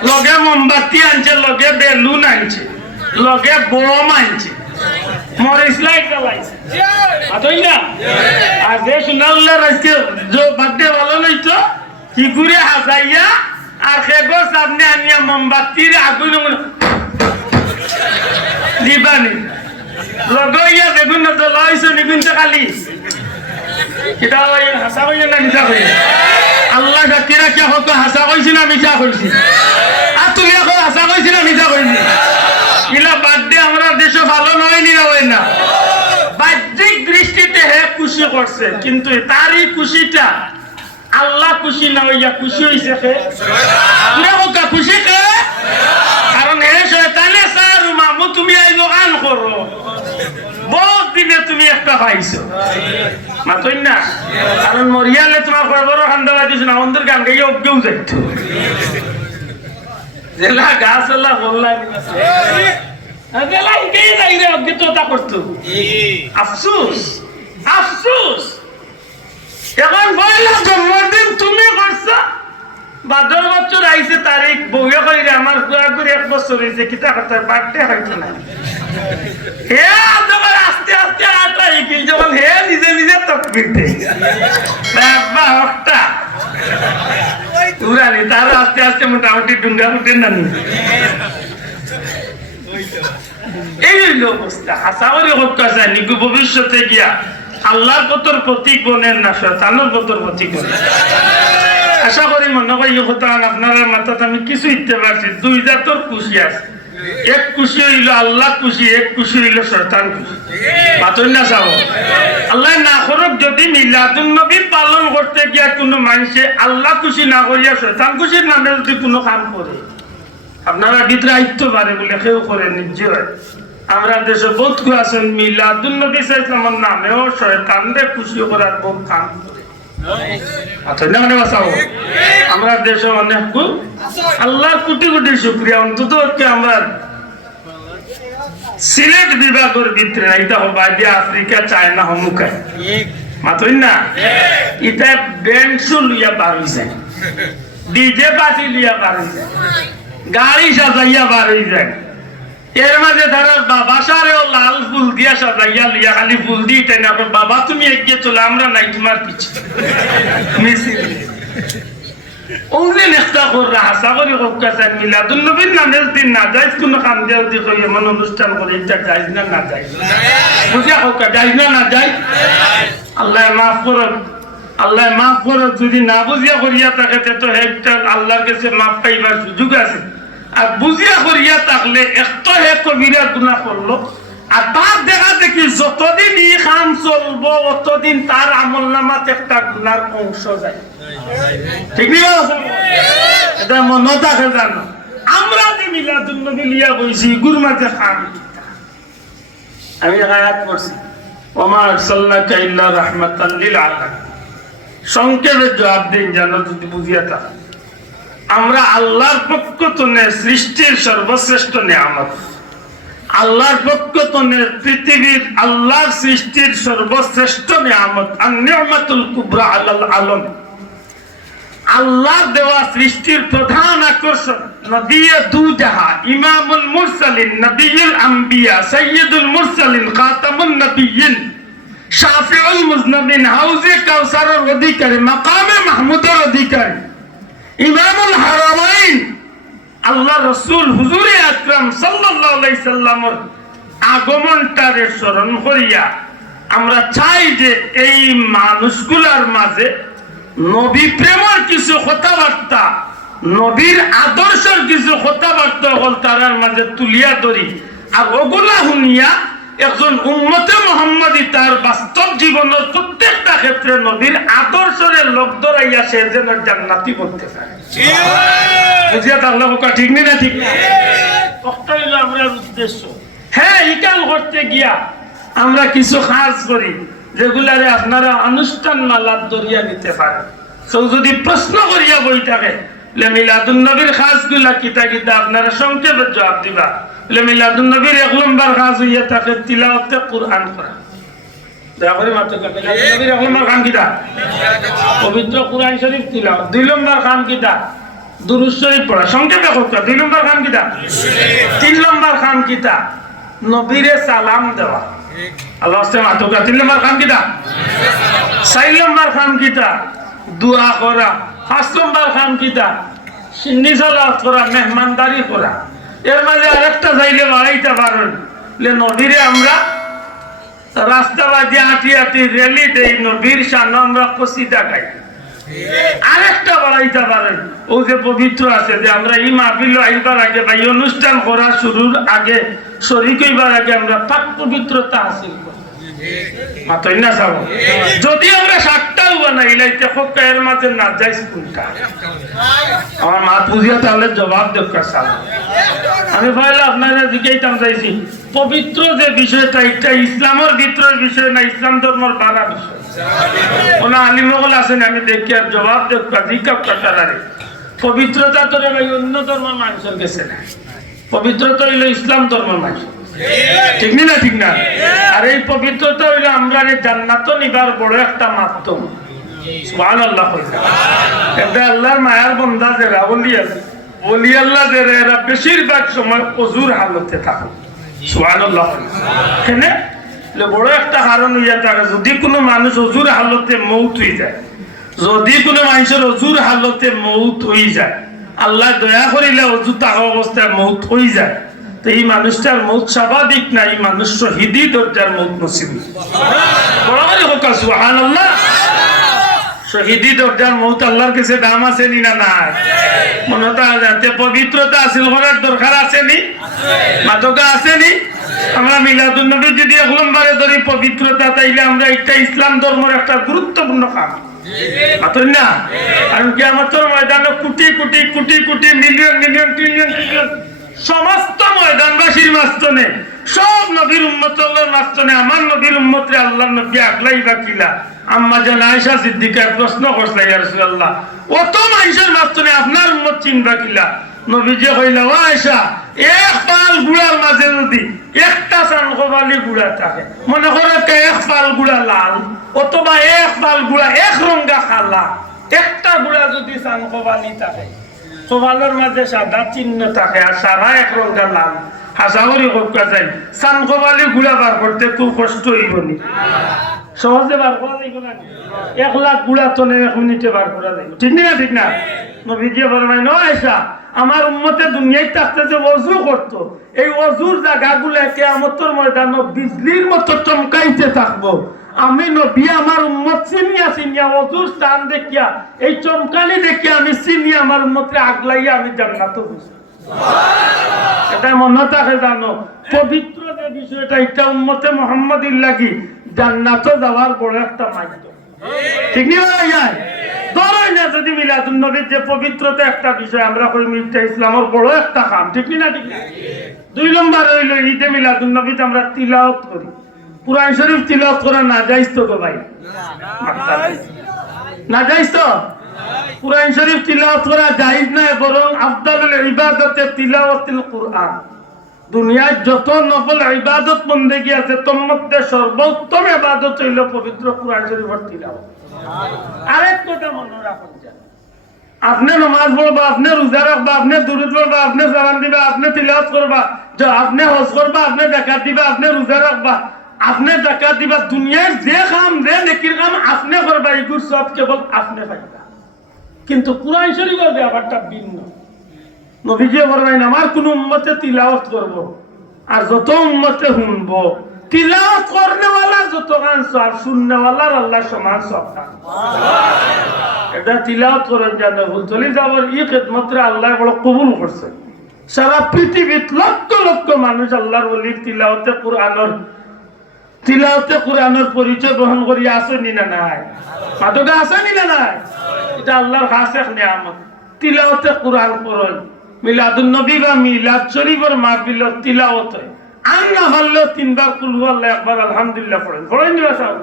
লগে মোমবাতি আনছে, লগে বেলুন আনছে, লগে বোম আনছে, মরিচ লাইট জ্বালাইছে। আর যে শুনাল্লাহ আজকে বার্থডে ভালো নইতো কি করে হাজাইয়া আর খেগো সামনে আনিয়া মোমবাতির আগুন দিবানি লগইয়া বেগুন না তো লইছো নিগুনতে খালি কিটা ওই হাসা কইয়া না মিছা কইয়া? আল্লাহ সাক্ষীরা কে হতো হাসা কইছি না মিছা কইছি? আর তুমি এখন হাসা কইছি না মিছা কইছি? ইলা বার্থডে আমরা দেশে ভালো নয়নি না হয় না, বাহ্যিক দৃষ্টিতে হে খুশি করছে, কিন্তু তারই খুশিটা আল্লাহ খুশি না হইয়া খুশি হইছে কে? খুশি কে? কারণ হে শয়তানে সারু মামু তুমি এই দোকান করো, বহুত দিনে তুমি একটা পাইছো মাতই না। কারণ মরিয়ালে তোমার বড় খান্দা দিছ না, অন্ধের গান গাইয়া অজ্ঞেও যাইত জেলা গাছ এলা বললাম আফসুস আফসুস। এখন বললাম জন্মদিন তুমি করছো, 12 বছর আইছে তারিখ, বউয়ে কইরে আমার গুয়া করে 1 বছর হয়েছে, কিতা কথা বার্থডে হইতো না। হে যখন আস্তে আস্তে আটাই কি যখন হে নিজে নিজে তকবির দেয় বাবা হকটা উড়ানি, তার আস্তে আস্তে মোটামুটি ডুঙ্গা ফুটে নানি। এই হইল অবস্থা। হাসাওয়ারি হত্যা চাই নিকু ভবিষ্যতে গিয়া আল্লাহর কতর প্রতীক বনেন না, শয়তানের কতর প্রতীক বনেন। আশা করি মনে করি এই কথা আপনার মাথাতে আমি কিছু ইতে পারছি। 2 জাতর খুশি আছে, এক খুশি হইল আল্লাহ খুশি, এক খুশি হইল শয়তান খুশি। পাতই না চাও আল্লাহ না করক যদি মিলাদুন নবী পালন করতে গিয়া কোনো মানুষে আল্লাহ খুশি না করিয়া শয়তান খুশির নামে যদি কোনো কাম করে, আপনারা ভিতরে আইতে পারে বলে কেউ করে নিশ্চয়। আমরা দেশে বহুত আছেন মিলাদুন নবী সাল্লাল্লাহু নামেও শয়তানরে খুশি করার বহুত কাম করে। আচ্ছা না মানে বাঁচাও আমরা দেশে অনেক আল্লাহর কোটি কোটি শুকরিয়া। অন্তত আমরা সিলেট বিভাগের ভিতরে এটা বাদে আফ্রিকা চায়না হমুকায় মাতই না এটা ব্যান্ডসু লইয়া বার হইছে, ডিজে পাতি লইয়া বার হইছে, গাড়ি সাজাইয়া বার হয়ে যায়। এর মাঝে ধরো বাসারেও লাল ফুল দিয়া সাজাইয়া লিয়া খালি ফুল দিতে না বাবা তুমি এগিয়ে চলে আমরা নাই তোমার পিছে মিছিল ওদিন একটা করে হাসা করি কাছে মিলাদুন নবীর নামের দিন না যাই কোনো কাম দিয়ে দেখো এমন অনুষ্ঠান করে এটা যাই না না যাই বুঝা হোক যাই না না যাই। আল্লাহ মাফ করুন, আল্লাহ মাফ করুন। যদি না বুঝিয়া করিয়া থাকে তো একটা আল্লাহর কাছে মাফ পাইবার সুযোগ আছে, আর বুঝিয়া করিয়া থাকলে একটু হে কবিরা গুনাহ করলো। আর তার দেখা দেখি যতদিন ই কাম চলবো অতদিন তার আমল নামাতে একটা গুনার অংশ যায়। ঠিক না? এটা মনে থাকে জানো আমরা যে মিলাদুন নবী লিয়া বইছি গুরমাতে খান আমি আয়াত পড়ছি ওমা আরসালনাকা ইল্লা রাহমাতাল লিল আলামিন। সংক্ষেপে জবাব দিন জানো যদি বুঝিয়া থাকে আমরা আল্লাহর পক্ষ থেকে সৃষ্টির সর্বশ্রেষ্ঠ নিয়ামত, আল্লাহর পক্ষ থেকে পৃথিবীর আল্লাহর সৃষ্টির সর্বশ্রেষ্ঠ নিয়ামত আন-নি'মাতুল কুবরা আলাল আলম। আল্লাহ দেওয়া সৃষ্টির প্রধান আকর্ষণ নবিয়ে দু জাহা ইমামুল মুরসালিন নবিয়ুল আম্বিয়া সাইয়্যিদুল মুরসালিন খাতামুন নবিয়্যিন শাফিউল মুজনাবিন হাউজে কাউসারের অধিকারী মাকামে মাহমুদের অধিকারী ইমামুল হারামাইন আল্লাহ রাসূল হুজুরে আকরাম সাল্লাল্লাহু আলাইহি সাল্লামের আগমনটারে স্মরণ করিয়া আমরা চাই যে এই মানুষগুলার মাঝে নবী প্রেমের কিছু কথাবার্তা, নবীর আদর্শের কিছু কথাবার্তা হল তারার মাঝে তুলিয়া ধরি। আর ওগুলা শুনিয়া একজন উম্মতে মুহাম্মাদি তার বাস্তব জীবনের প্রত্যেকটা ক্ষেত্রে নবীর আদর্শের লোক ধরাইয়া সে যেন জান্নাতি বলতে পারে। বুঝিয়া তাহলে ঠিক নেই না? ঠিক না? হইল আমরা উদ্দেশ্য। হ্যাঁ ইকাল করতে গিয়া আমরা কিছু কাজ করি যেগুলারে আপনারা অনুষ্ঠান মালাপ ধরিয়া নিতে পারেন। কেউ যদি প্রশ্ন করিয়া বই থাকে মিলাদুন নবীর কাজগুলা কিতা কিতা আপনারা সংক্ষেপে জবাব দিবা। মিলাদুন নবীর 1 নম্বর কাজ হইয়া থাকে তিলাওয়াতে কুরআন করা। দয়া করে মাত্র মিলাদুন নবীর 1 নম্বর কাম কিতা? পবিত্র কুরআন শরীফ তিলাওয়াত। 2 নম্বর কাম কিতা? দুরূদ শরীফ পড়া। সংক্ষেপে কথা 2 নম্বর কাম কিতা? 3 নম্বর কাম কিতা? নবীরে সালাম দেওয়া। আল্লাহ সে মাতুকা 3 নম্বর কাম কিতা? 4 নম্বর কাম কিতা? দোয়া করা। 5 নম্বর কাম কিতা? সিন্নি সালাত করা, মেহমানদারি করা। এর মাঝে আরেকটা চাইলে বাড়াইতে পারেন নবীরে আমরা রাস্তা বাজে হাঁটি হাঁটি রেলি দেই, নবীর সামনে আমরা কসিদা গাই। আরেকটা বাড়াইতে পারেন ও যে পবিত্র আছে যে আমরা এই মাহফিল আইবার আগে বা এই অনুষ্ঠান করা শুরুর আগে শরীক হইবার আগে আমরা পাক পবিত্রতা হাসিল করি। মাতই না চাবো যদি আমরা 7টাও বানাইলাইতে এর মাঝে না যাই কোনটা আমার মা বুঝিয়া তাহলে জবাব দরকার চাল। আমি ভাইলে আপনারা জিজ্ঞাইতাম চাইছি পবিত্র যে বিষয়টা এটা ইসলামের ভিতরের বিষয় না ইসলাম ধর্মের বাড়া বিষয়। ওনা আলিমগল আছেন আমি দেখি আর জবাব দরকার জিজ্ঞাপ কাটারে পবিত্রতা তোরে ভাই অন্য ধর্মের মানুষের গেছে না, পবিত্রতা হইল ইসলাম ধর্মের মানুষ। ঠিক না? ঠিক না? আর এই পবিত্রতা হইল আমরা জান্নাত নিবার বড় একটা মাধ্যম। সুবহানাল্লাহ। এটা আল্লাহর মায়ার বান্দা যারা ওলি আল্লাহ যারা এরা বেশিরভাগ সময় ওযুর হালতে থাকে। সুবহানাল্লাহ। কেন? বড় একটা কারণ হইয়া থাকে যদি কোনো মানুষ ওযুর হালতে মৌত হয়ে যায়, যদি কোনো মানুষের ওযুর হালতে মৌত হয়ে যায়, আল্লাহ দয়া করিলে ওযু থাকা অবস্থায় মৌত হয়ে যায়, তো এই মানুষটার মৌত স্বাভাবিক না, এই মানুষ শহীদি দরজার মৌত নসিব। সুবহানাল্লাহ। শহীদি দরজার মৌত আল্লাহর কাছে দাম আছে নি না নাই? মনে যাতে পবিত্রতা হাসিল করার দরকার আছে নি? মাদকা আছে নি? আমরা মিলাদুন নবী যদি 1 নম্বরে ধরি পবিত্রতা, তাইলে আমরা একটা ইসলাম ধর্মের একটা গুরুত্বপূর্ণ কাম মাতন না। কারণ কিয়ামতের ময়দানে crore crore crore crore million million trillion trillion সমস্ত ময়দানবাসীর মাঝখানে সব নবীর উম্মত আল্লাহর মাঝখানে আমার নবীর উম্মতরে আল্লাহর নবী আগলাই বা কিলা আম্মা জান আয়েশা সিদ্দিকা প্রশ্ন করছে, ইয়া রাসূলুল্লাহ অত মানুষের মাঝখানে আপনার উম্মত চিনবা কিলা? নবীজি কইলা, ও আয়েশা, এক পাল গুড়ার মাঝে যদি একটা চানকোবালি গুড়া থাকে, মনে করো এক পাল গুড়া লাল অথবা এক পাল গুড়া এক রঙা খালা, একটা গুড়া যদি চানকোবালি থাকে, কোবালের মাঝে সাদা চিহ্ন থাকে আর সারা এক রঙা লাল, হাসাহরি করতে যায় চানকোবালি গুড়া বার করতে খুব কষ্ট হইব নি? সহজে বার করা যাইব না? 1 লাখ গুড়া তো 1 মিনিটে বার করা যাইব, ঠিক না? ঠিক না? নবীজি ফরমায়, ও আয়েশা, আমার উম্মতে দুনিয়ায় থাকতে যে ওযু করতো, এই ওযুর জায়গাগুলো কিয়ামতের ময়দানে বিজলির মতো চমকাইতে থাকবো। আমি নবী আমার উম্মত চিনিয়া চিনিয়া ওযুর স্থান দেখিয়া এই চমকানি দেখিয়া আমি চিনিয়া আমার উম্মতকে আগলাইয়া আমি জান্নাতে বুঝি। এটা মনে থাকে জানো, পবিত্র যে বিষয়টা এটা উম্মতে মুহাম্মাদির লাগি জান্নাতে যাওয়ার বড় একটা মাধ্যম, ঠিক না? ধরো না যদি মিলাদুন নবীর যে পবিত্রতা একটা বিষয় আমরা কই মিলতে ইসলামের বড় একটা কাম, ঠিক না? ঠিক না? 2 নম্বর হইল ঈদে মিলাদুন নবীতে আমরা তিলাওয়াত করি। কুরআন শরীফ তিলাওয়াত করা না জায়েজ তো গো ভাই? না জায়েজ তো? কুরআন শরীফ তিলাওয়াত করা জায়েজ না, বরং আফদালুল ইবাদতে তিলাওয়াতুল কুরআন। দুনিয়ার যত নফল ইবাদত বন্দেগী আছে তোর মধ্যে সর্বোত্তম ইবাদত হইল পবিত্র কুরআন শরীফের তিলাওয়াত। আরেক কথা মনে রাখুন, আপনি নামাজ পড়বা, আপনি রোজা রাখবা, আপনি দুরূদ পড়বা, আপনি সালাম দিবা, আপনি তিলাওয়াত করবা, আপনি হজ করবা, আপনি যাকাত দিবা, আপনি রোজা রাখবা, আপনি যাকাত দিবা, দুনিয়ার যে কাম যে নেকির কাম আপনি করবা, এগুলো সব কেবল আপনি পাইবা। কিন্তু কুরআন শরীফের ব্যাপারটা ভিন্ন। নবীজি বলেন, আমার কোন উম্মতে তিলাওয়াত করব আর যত উম্মতে শুনবো, তিলাওয়াত করনেওয়ালা যত গান সব শুননেওয়ালার আল্লাহ সমান সব। এটা তিলাওয়াত করেন জানো ভুল চলে যাবার ই খেদমতরে আল্লাহ বড় কবুল করছে। সারা পৃথিবীত লক্ষ লক্ষ মানুষ আল্লাহর ওলির তিলাওয়াতে কুরআনের পরিচয় বহন করি আসেনি না নাই? মাদকা আসেনি না নাই? এটা আল্লাহর খাস এক নিয়ামত। তিলাওয়াতে কুরআন পড়েন, মিলাদুন নবী বা মিলাদ শরীফের মাহফিলের তিলাওয়াত হয়। আর না পারলেও 3 বার কুল হুয়াল্লাহু আকবার আলহামদুলিল্লাহ পড়েন, পড়েন দিবা সব।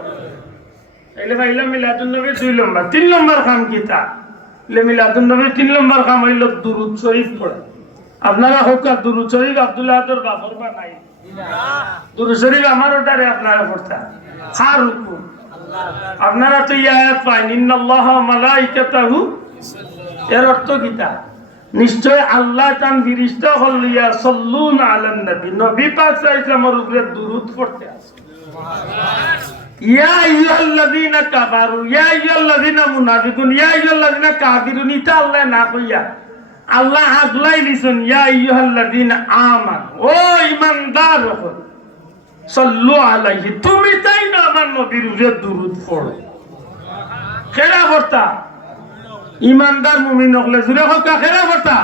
এলে ভাইলা মিলাদুন নবী 2 নম্বর। 3 নম্বর কাম কি তা? এলে মিলাদুন নবী 3 নম্বর কাম হইল দুরূদ শরীফ পড়া। আপনারা হোক দুরূদ শরীফ আব্দুল্লাহ আদর বাবর বা নাই? দুরূদ শরীফ আমার ওটারে আপনারা পড়তা। খার হুকুম আপনারা তো এই আয়াত পাইন, ইন্নাল্লাহা ওয়া মালাইকাতাহু, এর অর্থ কি তা? নিশ্চয় আল্লাহ তান ফেরেশতা হলিয়া সাল্লুনা আলান নবী, নবী পাক সাল্লাল্লাহু আলাইহি ওয়াসাল্লামের দুরূদ পড়তে আছে। ইয়া আইয়ুহাল্লাযীনা কাফারু, ইয়া আইয়ুহাল্লাযীনা মুনাফিকুন, ইয়া আইয়ুহাল্লাযীনা কাফিরুন, ইতা আল্লাহ না কইয়া আল্লাহ আগলাই লিসুন, ইয়া আইয়ুহাল্লাযীনা আমানু, ও ঈমানদার হল, সাল্লু আলাইহি, তুমি তাই না আমার নবীর উপরে দুরূদ পড়ো। কেরা পড়তা? ঈমানদার মুমিন হলে জুরে হোক কেরা পড়তা?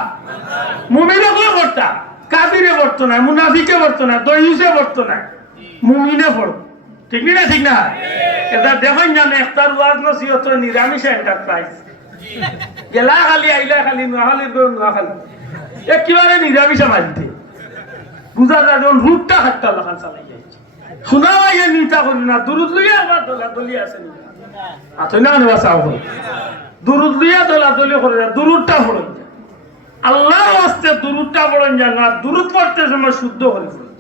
মুমিন হলে পড়তা, কাফিরে পড়তো না, মুনাফিকে পড়তো না, দয়ুসে পড়তো না, মুমিনে পড়তো, ঠিক না? ঠিক না? এটা দেখেন জানে একটার ওয়াজ নসিহত নিরামিষ এন্টারপ্রাইজ, গেলা খালি আইলা খালি নোয়াখালী নোয়াখালী একেবারে নিরামিষে মারিতে বুঝা যায় যখন রূপটা হাটটা লাখান চালাই যাচ্ছে। শোনা ভাই নিতা করি না, দুরুদ লইয়া আবার দলা দলি আছে আতো না বাসাও হল, দুরুদ লইয়া দলা দলি করে না, দুরুদটা পড়েন যায় আল্লাহ আসতে, দুরুদটা পড়েন যায় না, দুরুদ পড়তে সময় শুদ্ধ করে পড়েন,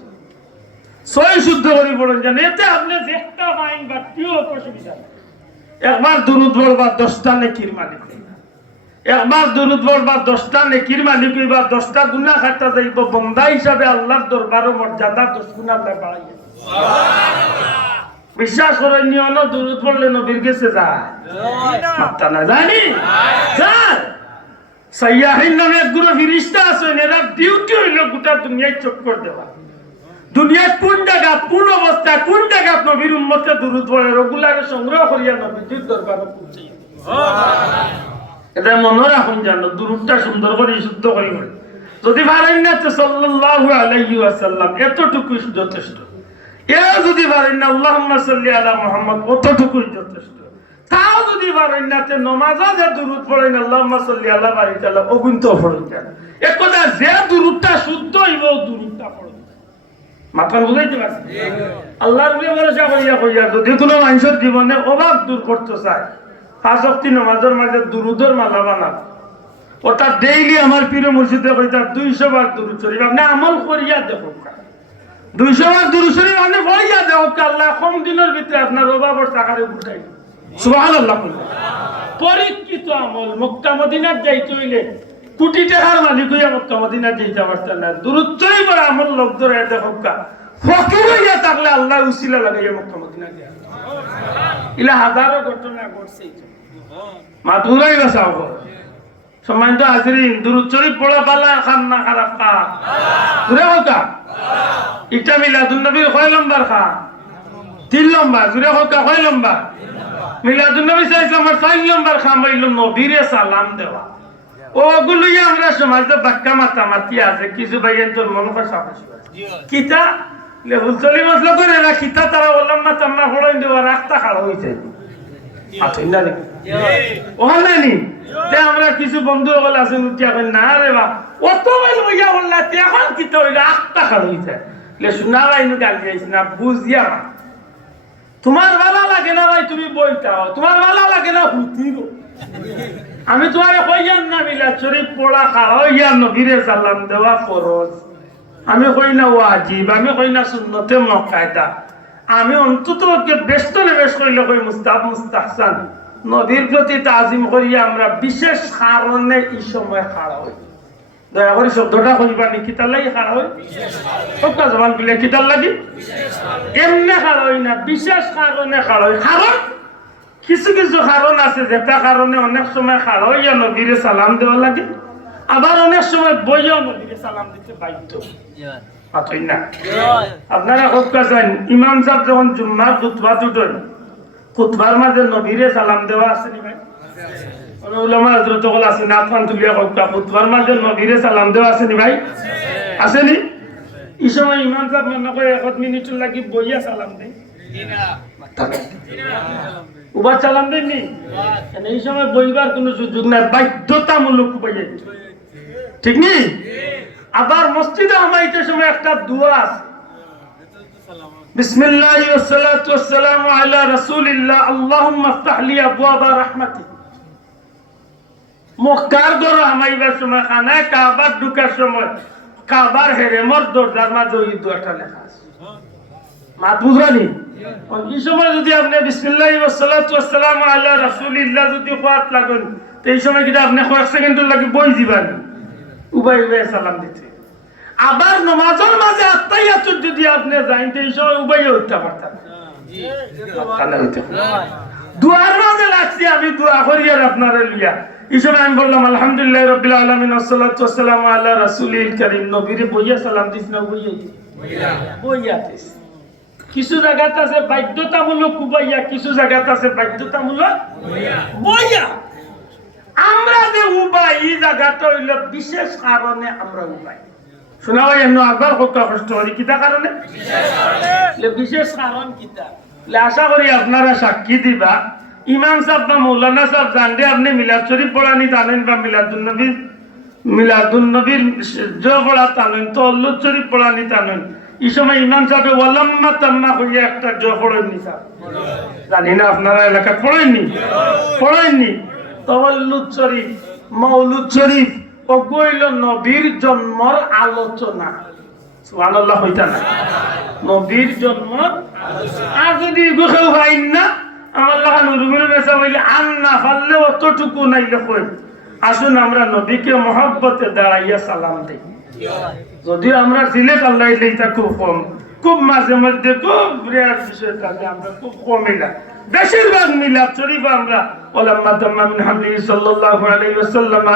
সই শুদ্ধ করে পড়েন যান, এতে আপনি একটা মাইন বা কেউ অসুবিধা নেই। একবার দুরুদ পড়বার 10টা নেকির মালিক, একবার দুরুদ পড়বার 10টা নেকির মালিক হইবা, 10টা গুনাহ কাটা যাইব, বন্দা হিসাবে আল্লাহর দরবারে মর্যাদা 10 গুণ আল্লাহ বাড়াইয়া। বিশ্বাস করেন নিয়ন দুরুদ পড়লে নবীর কাছে যায় মাত্তা না জানি যায়। সাইয়াহিন নামে এক গুরু ফেরেশতা আছেন, এরা ডিউটি হইল গোটা দুনিয়ায় চক্কর দেওয়া। দুনিয়ার কোন জায়গা কোন অবস্থা কোন জায়গা নবীর উম্মতে দুরূদ পড়ে ওগুলারে সংগ্রহ করিয়া নবীর দরবারে পৌঁছাইয়া এটা মনে রাখুন জানো দুরুদটা সুন্দর করে শুদ্ধ করে বলে যদি পারেন না তো সাল্লাল্লাহু আলাইহি ওয়াসাল্লাম এতটুকু যথেষ্ট এ যদি পারেন না আল্লাহুম্মা সাল্লি আলা মুহাম্মদ অতটুকু যথেষ্ট তাও যদি পারেন না তে নামাজে যে দুরুদ পড়েন আল্লাহুম্মা সাল্লি আলা বারিকাল্লাহ ওগুন তো পড়েন এক কথা যে দুরুদটা শুদ্ধ হইব দুরুদটা পড়েন মাথা বুঝাইতে পারছেন আল্লাহর উপরে ভরসা কইয়া যদি কোনো মানুষের জীবনে অভাব দূর করতে চায় পাঁচ ওয়াক্ত নামাজের মাঝে দুরুদের মালা বানান ওটা ডেইলি আমার পীর মুর্শিদে কইতা 200 বার দুরুদ শরীফ আপনি আমল করিয়া দেখুন 200 বার দুরুদ শরীফ আপনি পড়িয়া দেখুন আল্লাহ কম দিনের ভিতরে আপনার অভাবের টাকারে উঠাই সুবহানাল্লাহ পরীক্ষিত আমল মক্কা মদিনার যাইতে হইলে কোটি টাকার মালিক হইয়া মক্কা মদিনার যাইতে পারতেন না দুরুদ শরীফ আর আমল লোক ধরে দেখুন ফকির হইয়া থাকলে আল্লাহ উসিলা লাগাইয়া মক্কা মদিনা যায় ইলা হাজারো ঘটনা ঘটছে মাতুরাই বাসাও সম্মানিত হাজিরিন দুরূদ শরীফ পড়া বালা খান না খারাপ খা জুড়ে হোকা এটা মিলাদুন নবীর কয় নম্বর খা 3 নম্বর জুড়ে হোকা কয় নম্বর মিলাদুন নবী সাল্লাল্লাহু আলাইহি 4 নম্বর খা মাইল নবীরে সালাম দেওয়া ওগুলোই আমরা সমাজে বাক্কা মাতামাতি আছে কিছু ভাইয়ের তোর মন কষা কিতা লেবুল চলি মশলা করে না কিতা তারা বললাম না তাম্মা হড়াই দেওয়া রাস্তা খাড়া হয়েছে আছেন না দেখি ওখানে নি তে আমরা কিছু বন্ধু বলে আছেন উঠিয়া কই না রে বা অত বেল হইয়া বললা তে এখন কিতা হইলা রাস্তা খাড়া হয়েছে লে শোনা ভাই নু গাল দিয়েছি না বুঝিয়া না তোমার ভালো লাগে না ভাই তুমি বইতাও তোমার ভালো লাগে না হুতিরো আমি তোমারে কইয়ান না মিলাদ শরীফ পড়া খাড়া হইয়া নবীরে সালাম দেওয়া ফরজ আমি কই না ওয়াজিব আমি কই না সুন্নতে মুআক্কাদা আমি অন্তত ব্যস্ত নিবেশ কইলে কই মুস্তাহাব মুস্তাহসান নবীর প্রতি তাজিম করিয়া আমরা বিশেষ কারণে এই সময় খাড়া হই দয়া করে শব্দটা কইবা নি কিতার লাগি খাড়া হই সবটা জবান বিলে কিতার লাগি এমনি খাড়া হই না বিশেষ কারণে খাড়া হই কারণ কিছু কিছু কারণ আছে যেটা কারণে অনেক সময় খাড়া হইয়া নবীরে সালাম দেওয়া লাগে আবার অনেক সময় বইয়া নবীরে সালাম দিতে বাধ্য পাতই না আপনারা খুব কাছেন ইমাম সাহেব যখন জুম্মার খুতবা দুটোন খুতবার মাঝে নবীরে সালাম দেওয়া আছে নি ভাই উলামা হযরত কল আছে না ফান তুলিয়া কইতা খুতবার মাঝে নবীরে সালাম দেওয়া আছে নি ভাই আছে নি এই সময় ইমাম সাহেব মনে করে 1 মিনিট লাগি বইয়া সালাম দেয় উবার সালাম দেননি এই সময় বইবার কোনো সুযোগ নাই বাধ্যতামূলক বইয়া ঠিক নি আবার মসজিদে আমাইতে সময় একটা দোয়া আছে বিসমিল্লাহি ওয়াস সালাতু ওয়াস সালামু আলা রাসূলিল্লাহ আল্লাহুম্মা ইফতাহ লি আবওয়াবা রাহমাতিক মক্কার ঘর আমাইবার সময় খানায় কাবার ঢুকার সময় কাবার হেরেমর দরজার মাঝে ওই দোয়াটা লেখা আছে মাত বুঝানি এই সময় যদি আপনি বিসমিল্লাহি ওয়াস সালাতু ওয়াস সালামু আলা রাসূলিল্লাহ যদি কোয়াত লাগুন তো এই সময় কি আপনি কয়েক সেকেন্ডের লাগি বই দিবেন উবাই উবাই সালাম দিতে আবার নামাজের মাঝে আত্তাহিয়াতুত যদি আপনি জানতে এই সময় উবাই উঠতে পারতেন দুয়ার মাঝে লাগছি আমি দোয়া করি আর আপনারা লিয়া এই সময় আমি বললাম আলহামদুলিল্লাহ রাব্বিল আলামিন ওয়াসসালাতু ওয়াসসালামু আলা রাসূলিল কারীম নবীরে বইয়া সালাম দিছ না বইয়া দিছ কিছু জায়গাতে আছে বাধ্যতামূলক উবাইয়া কিছু জায়গাতে আছে বাধ্যতামূলক বইয়া আমরা যে উবাই এই জায়গাটা হইল বিশেষ কারণে আমরা উবাই শোনা হয় এমন আবার কষ্ট করি কিতা কারণে বিশেষ কারণ কিতা আশা করি আপনারা সাক্ষী দিবা ইমাম সাহেব বা মৌলানা সাহেব জানলে আপনি মিলাদ শরীফ পড়ানি জানেন বা মিলাদুন নবীর পড়া জানেন তল্লুদ শরীফ পড়ানি জানেন এই সময় ইমাম সাহেব ওয়ালাম্মা তাম্মা হইয়া একটা পড়েননি স্যার জানি না আপনারা এলাকায় পড়েননি তওয়াল্লুদ শরীফ মাউলুদ শরীফ ওগুলো নবীর জন্মর আলোচনা সুবহানাল্লাহ হইতা না নবীর জন্ম আর যদি এগুলো ভাইন না আমার লাগা নুরুল মেসা হইলে আন না পারলে অতটুকু নাইলে কই আসুন আমরা নবীকে মহব্বতে দাঁড়াইয়া সালাম দেই যদি আমরা সিলেট আল্লাহ এটা খুব কম খুব মাঝে মধ্যে খুব রেয়ার বিষয় থাকে আমরা খুব কম এটা বেশিরভাগ মিলাদ শরীফ আমরা ওলাম্মা তাম্মা মিন হামদিহি সাল্লাল্লাহু আলাইহি ওয়াসাল্লাম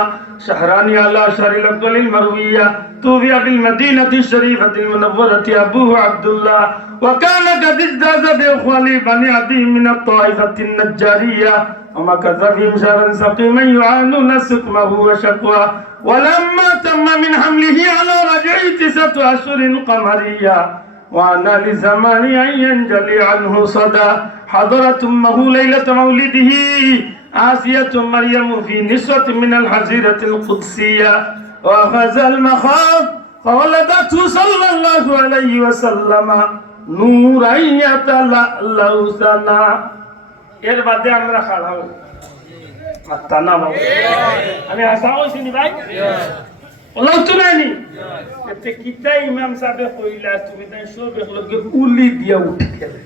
শাহরানি আলা শারিল আকালিল মারউইয়া তুবিয়া বিল মদিনাতি শরীফাতিল মুনাওয়ারাতি আবুহু আব্দুল্লাহ ওয়া কানা কাদ ইজদাজা বি ইখওয়ালি বানি আদি মিন আত-তাইফাতিন নাজ্জারিয়া وما كذا فيهم شهرا سقيما يعانون سقمه وشقوى ولما تم من حمله على رجعه 9 أشهر قمرية وأنا لزمان أن ينجلي عنه صدى حضرت أمه ليلة مولده آسية مريم في نسوة من الحزيرة القدسية وأخذ المخاض فولدته صلى الله عليه وسلم نورا يتلألأ سنا এর বাদে আমরা খাড়া হই মাত্তা না বাবা আমি আশা হইছিনি ভাই ওলাও তো নাইনি এতে কিতা ইমাম সাহেব কইলা তুমি তাই সব একলগে উলি দিয়া উঠে গেলে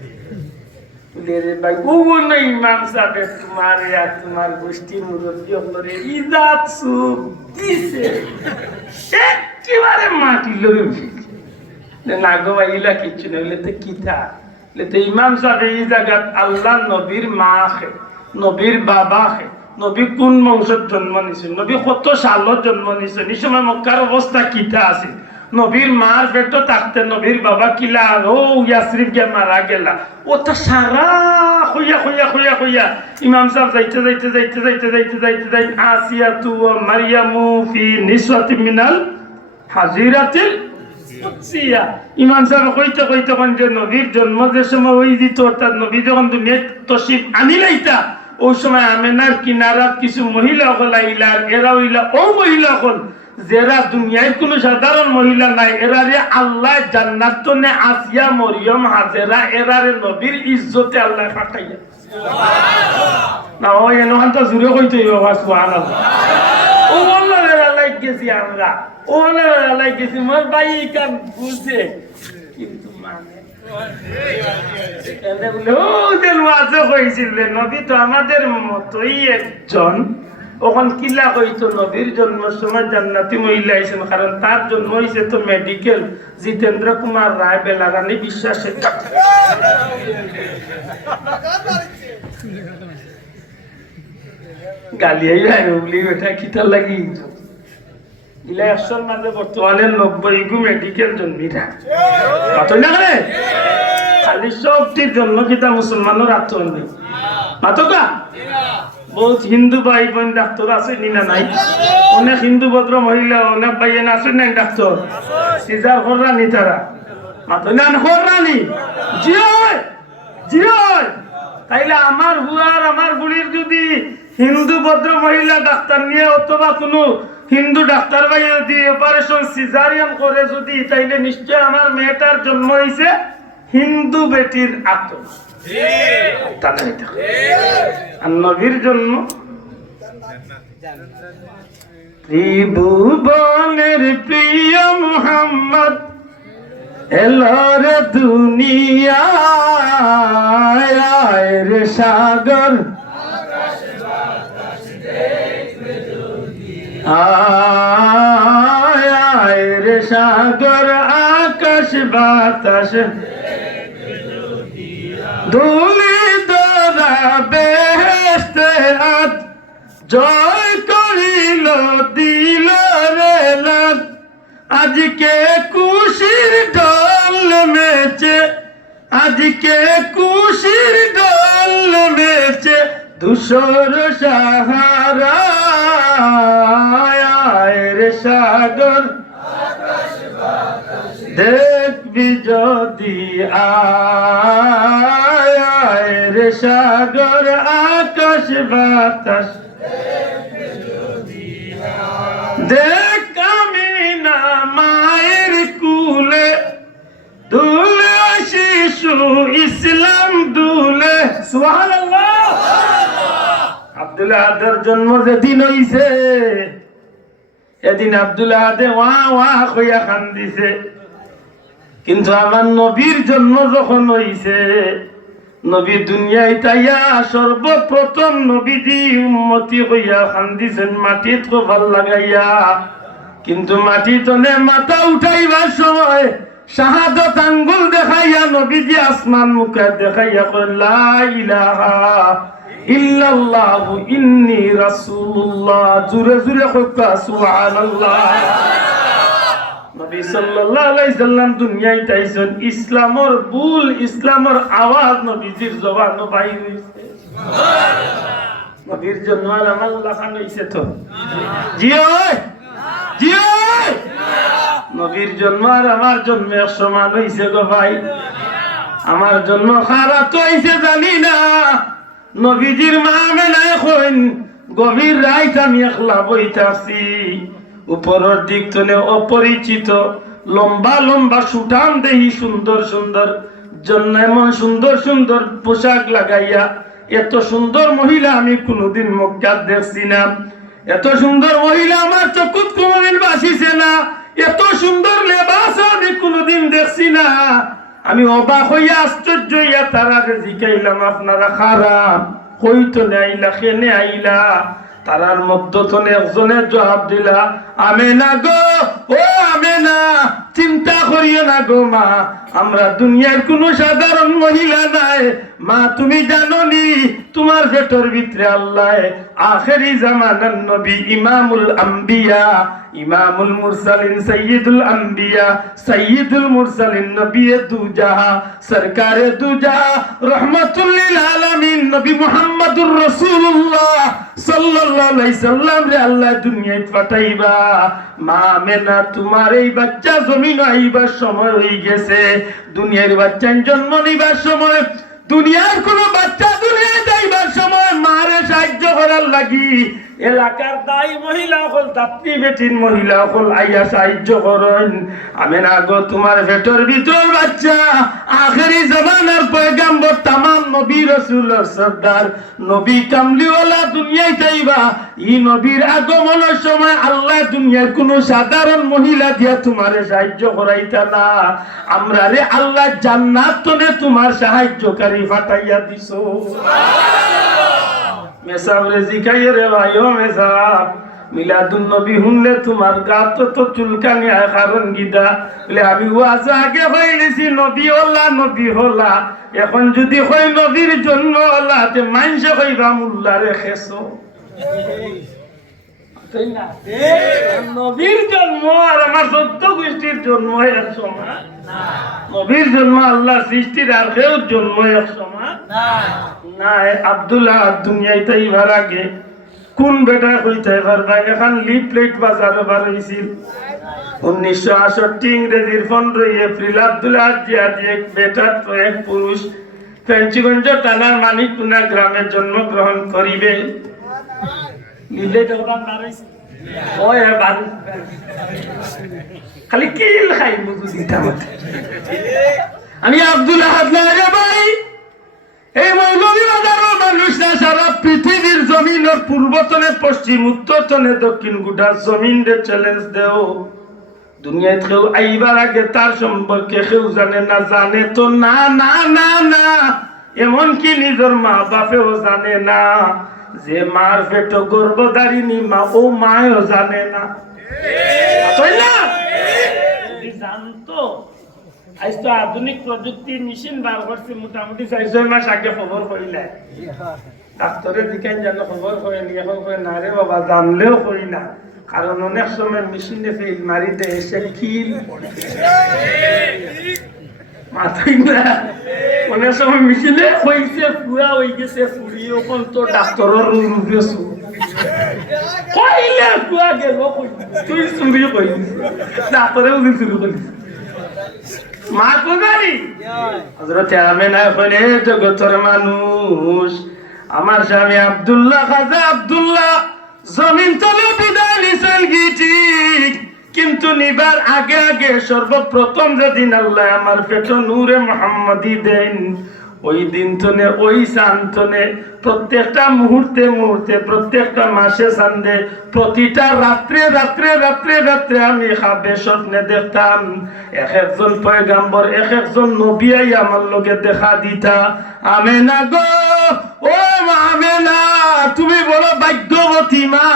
উলি রে ভাই ওগো না ইমাম সাহেব তোমার আর তোমার গোষ্ঠী মুরব্বি হলরে ইজাত সুখ দিছে একেবারে মাটি লগে উঠে না গো ভাই ইলা কিছু না হইলে তো কিতা লেতে ইমাম সাহেব এই জায়গাত আল্লাহ নবীর মা আছে নবীর বাবা আছে নবী কোন বংশত জন্ম নিছে নবী কত সালত জন্ম নিছে এই সময় মক্কার অবস্থা কিতা আছে নবীর মার পেট থাকতে নবীর বাবা কিলা ও ইয়াসরিফ কে মারা গেলা ও তো সারা হইয়া ইমাম সাহেব যাইতে আসিয়াতু ওয়া মারইয়ামু ফি নিসওয়াতি মিনাল হাজিরাতিল কুদসিয়া ইমাম সাহেব কইতে কোন যে নবীর জন্ম যে সময় ওই দিত অর্থাৎ নবী যখন দুনিয়া তশরিফ আনিলাইতা ওই সময় আমেনার কিনারাত কিছু মহিলা হল আইলার এরা হইলা ও মহিলা হল যারা দুনিয়ায় কোনো সাধারণ মহিলা নাই এরারে আল্লাহ জান্নাত তো নে আসিয়া মরিয়ম হাজেরা এরারে নবীর ইজ্জতে আল্লাহ পাঠাইয়া সুবহানাল্লাহ না ওই এনহান তো জুরে কইতে হইবা সুবহানাল্লাহ ও আল্লাহ আল্লাহ গেছি আমরা ও আল্লাহ গেছি মোর ভাই কাম বুঝে কিন্তু মানে নবী তো আমাদের মতই একজন ওখান কিলা কইতো নবীর জন্মের সময় জান্নাতি মহিলা আইছেন কারণ তার জন্ম হয়েছে তো মেডিকেল জিতেন্দ্র কুমার রায় বেলারানী বিশ্বাসে গালিয়াই ভাই বলি বেটা কিতা লাগি ইলা একশোর মাঝে বর্তমানে 90 গু মেডিকেল জন্মিরা মাতই না করে খালি সবটির জন্ম কিতা মুসলমানের আত্মন নেই মাতকা বহুত হিন্দু ভাই বোন ডাক্তার আছে না নাই অনেক হিন্দু ভদ্র মহিলা অনেক ভাইয়েন আছে না ডাক্তার সিজার কররানি তারা মাতই না কররানি জি তাইলে আমার বুয়ার আমার বুড়ির যদি হিন্দু ভদ্র মহিলা ডাক্তার নিয়ে অথবা কোনো হিন্দু ডাক্তার ভাই যদি অপারেশন সিজারিয়ান করে যদি তাইলে নিশ্চয় আমার মেয়েটার জন্ম হয়েছে হিন্দু বেটির আত্ম আর নবীর জন্ম ত্রিভুবনের প্রিয় মুহাম্মদ এলোর দুনিয়ায় রে সাগর আয় রে সাগর আকাশ বাতাস ধুলি দরা বেহেশতে আজ জয় করিল দিল রে লাগ আজকে খুশির ঢল মেচে আজকে খুশির ঢল মেচে ধূসর সাহারা রে সাগর দেখবি যদি আয় রে সাগর আকাশ বাতাস দেখ আমি না মায়ের কুলে দুলে শিশু ইসলাম দুলে সুবহানাল্লাহ আব্দুল আহাদের জন্ম যেদিন হইছে এদিন আব্দুল আহাদে ওয়া কইয়া কান্দিছে কিন্তু আমার নবীর জন্ম যখন হইছে নবী দুনিয়ায় তাইয়া সর্বপ্রথম নবীজি উম্মতি হইয়া কান্দিছেন মাটিত কপাল লাগাইয়া কিন্তু মাটি তনে মাথা উঠাইবার সময় শাহাদত আঙ্গুল দেখাইয়া নবীজি আসমান মুখে দেখাইয়া কয় লা ইলাহা ইল্লাল্লাহু ইন্নী রাসূলুল্লাহ। জোরে জোরে কয় সুবহানাল্লাহ। নবী সাল্লাল্লাহু আলাইহি সাল্লাম দুনিয়ায় তাইছেন ইসলামের বুল ইসলামের আওয়াজ নবীজির জবানে বাইর হইছে। সুবহানাল্লাহ। নবীর জন্য আল্লাহ খান হইছে তো জি ওই জি ওই নবীর জন্ম আর আমার জন্ম এক সমান হইছে গো ভাই। আমার জন্ম খারাপ তো হইছে জানি না। নবীজির মা আমেনায় কইন গভীর রাত আমি একলা বইতাছি, উপরের দিক তনে অপরিচিত লম্বা লম্বা সুঠাম দেহি সুন্দর সুন্দর জন্য এমন সুন্দর সুন্দর পোশাক লাগাইয়া। এত সুন্দর মহিলা আমি কোনোদিন মক্কাত দেখছি না। এত সুন্দর মহিলা আমার চকুত কোনোদিন বাসিছে না। এত সুন্দর লেবাস আমি কোনোদিন দেখছি না। আমি অবাক হইয়া আশ্চর্য হইয়া তারারে জিকাইলাম আপনারা খারাপ হইতো না আইলা খেনে আইলা। তারার মধ্য তনে একজনে জবাব দিলা আমেনা গো ও আমেনা চিন্তা করিও না গো মা, আমরা দুনিয়ার কোনো সাধারণ মহিলা নাই। মা তুমি জানো নি তোমার পেটের ভিতরে আল্লাহ আখেরি জামানার নবী ইমামুল আম্বিয়া ইমামুল মুরসালিন সাইয়্যিদুল আম্বিয়া সাইয়্যিদুল মুরসালিন নবী দুজাহা সরকারে দুজাহা রাহমাতুল লিল আলামিন নবী মুহাম্মদুর রাসূলুল্লাহ সাল্লাল্লাহু আলাইহি সাল্লাম রে আল্লাহ দুনিয়ায় পাঠাইবা। মা আমেনা তোমার এই বাচ্চা জমিন আইবার সময় হয়ে গেছে। দুনিয়ার বাচ্চা জন্ম নিবার সময়, দুনিয়ার কোন বাচ্চা দুনিয়ায় যাইবার সময় মারে সাহায্য করার লাগি এলাকার দায়ী মহিলা হল দাত্রী বেটির মহিলা হল আইয়া সাহায্য করেন। আমি না গো তোমার পেটের ভিতর বাচ্চা আখেরি জামানার পয়গাম্বর তামাম নবী রাসূলের সরদার নবী কামলিওয়ালা দুনিয়ায় যাইবা। এই নবীর আগমনের সময় আল্লাহ দুনিয়ার কোন সাধারণ মহিলা দিয়া তোমারে সাহায্য করাইতা না। আমরা রে আল্লাহ জান্নাত তনে তোমার সাহায্যকারী পাঠাইয়া দিছো। মেসাব রে জিকাইয়ে রে ভাইও মেসাব মিলাদুন নবী শুনলে তোমার গাত তো চুলকানি আয় কারণ গিদা বলে আমি ওয়াজ আগে হইলেছি নবী হলা এখন যদি কই নবীর জন্য হলা তে মানসে কইবা মুল্লা রে খেছো তাই না। নবীর জন্ম আর আমার 14 গোষ্ঠীর জন্ম এক সমান না। নবীর জন্ম আল্লাহ সৃষ্টির আর কেউ জন্ম এক সমান না। আব্দুল্লাহ দুনিয়ায় তাইবার আগে কোন বেটা কইতে পারবা এখন লিফলেট বাজারে বার হইছিল 1968 ইংরেজির 15 এপ্রিল আব্দুল্লাহ জিয়াদি এক বেটা তো এক পুরুষ ফেঞ্চিগঞ্জ থানার মানিকপুনা গ্রামে জন্মগ্রহণ করিবে। লিফলেট ওখান মারাইছে ওই বাড়ি খালি কিল খাই বুঝু দিতা মতে। আমি আব্দুল্লাহ হাদলারে ভাই এই মৌলভীবাজারের মানুষ না, সারা পৃথিবীর জমিনের পূর্বতনে পশ্চিম উত্তরতনে দক্ষিণ গোটা জমিন রে চ্যালেঞ্জ দেও। দুনিয়ায় কেউ আইবার আগে তার সম্পর্কে কেউ জানে না, জানে তো না না না না এমনকি নিজের মা বাপেও জানে না। যে মার পেট গর্ভধারিণী মা ও মাও জানে না। জানতো আজ তো আধুনিক প্রযুক্তির মেশিন বার করছে, মোটামুটি 4-6 মাস আগে খবর কইলে ডাক্তারের দিকে যেন খবর করেনি। এখন কই না রে বাবা জানলেও কই না, কারণ অনেক সময় মেশিনে ফেল মারি দেয় এসে কিল মাথায় না। অনেক সময় মেশিনে হইছে পুরা হয়ে গেছে ফুড়ি ওখান তো ডাক্তারের রূপে কইলে পুরা গেল তুই চুরি কইস ডাক্তারেও চুরি করিস মা কোথায় হযরত আমেনা কইলে জগতের মানুষ আমার স্বামী আব্দুল্লাহ খাজা আব্দুল্লাহ জমিন তলে বিদায় নিছেন ঠিক, কিন্তু নিবার আগে আগে সর্বপ্রথম যেদিন আল্লাহ আমার পেটে নূরে মুহাম্মাদি দেন ওই দিন তনে ওই সান্তনে প্রত্যেকটা মুহূর্তে মুহূর্তে প্রত্যেকটা মাসে সান্দে প্রতিটা রাত্রে রাত্রে রাত্রে রাত্রে আমি খাবে স্বপ্নে দেখতাম এক একজন পয়গাম্বর এক একজন নবী আমার লগে দেখা দিতা। আমেনা গো ও আমেনা তুমি বড় ভাগ্যবতী মা,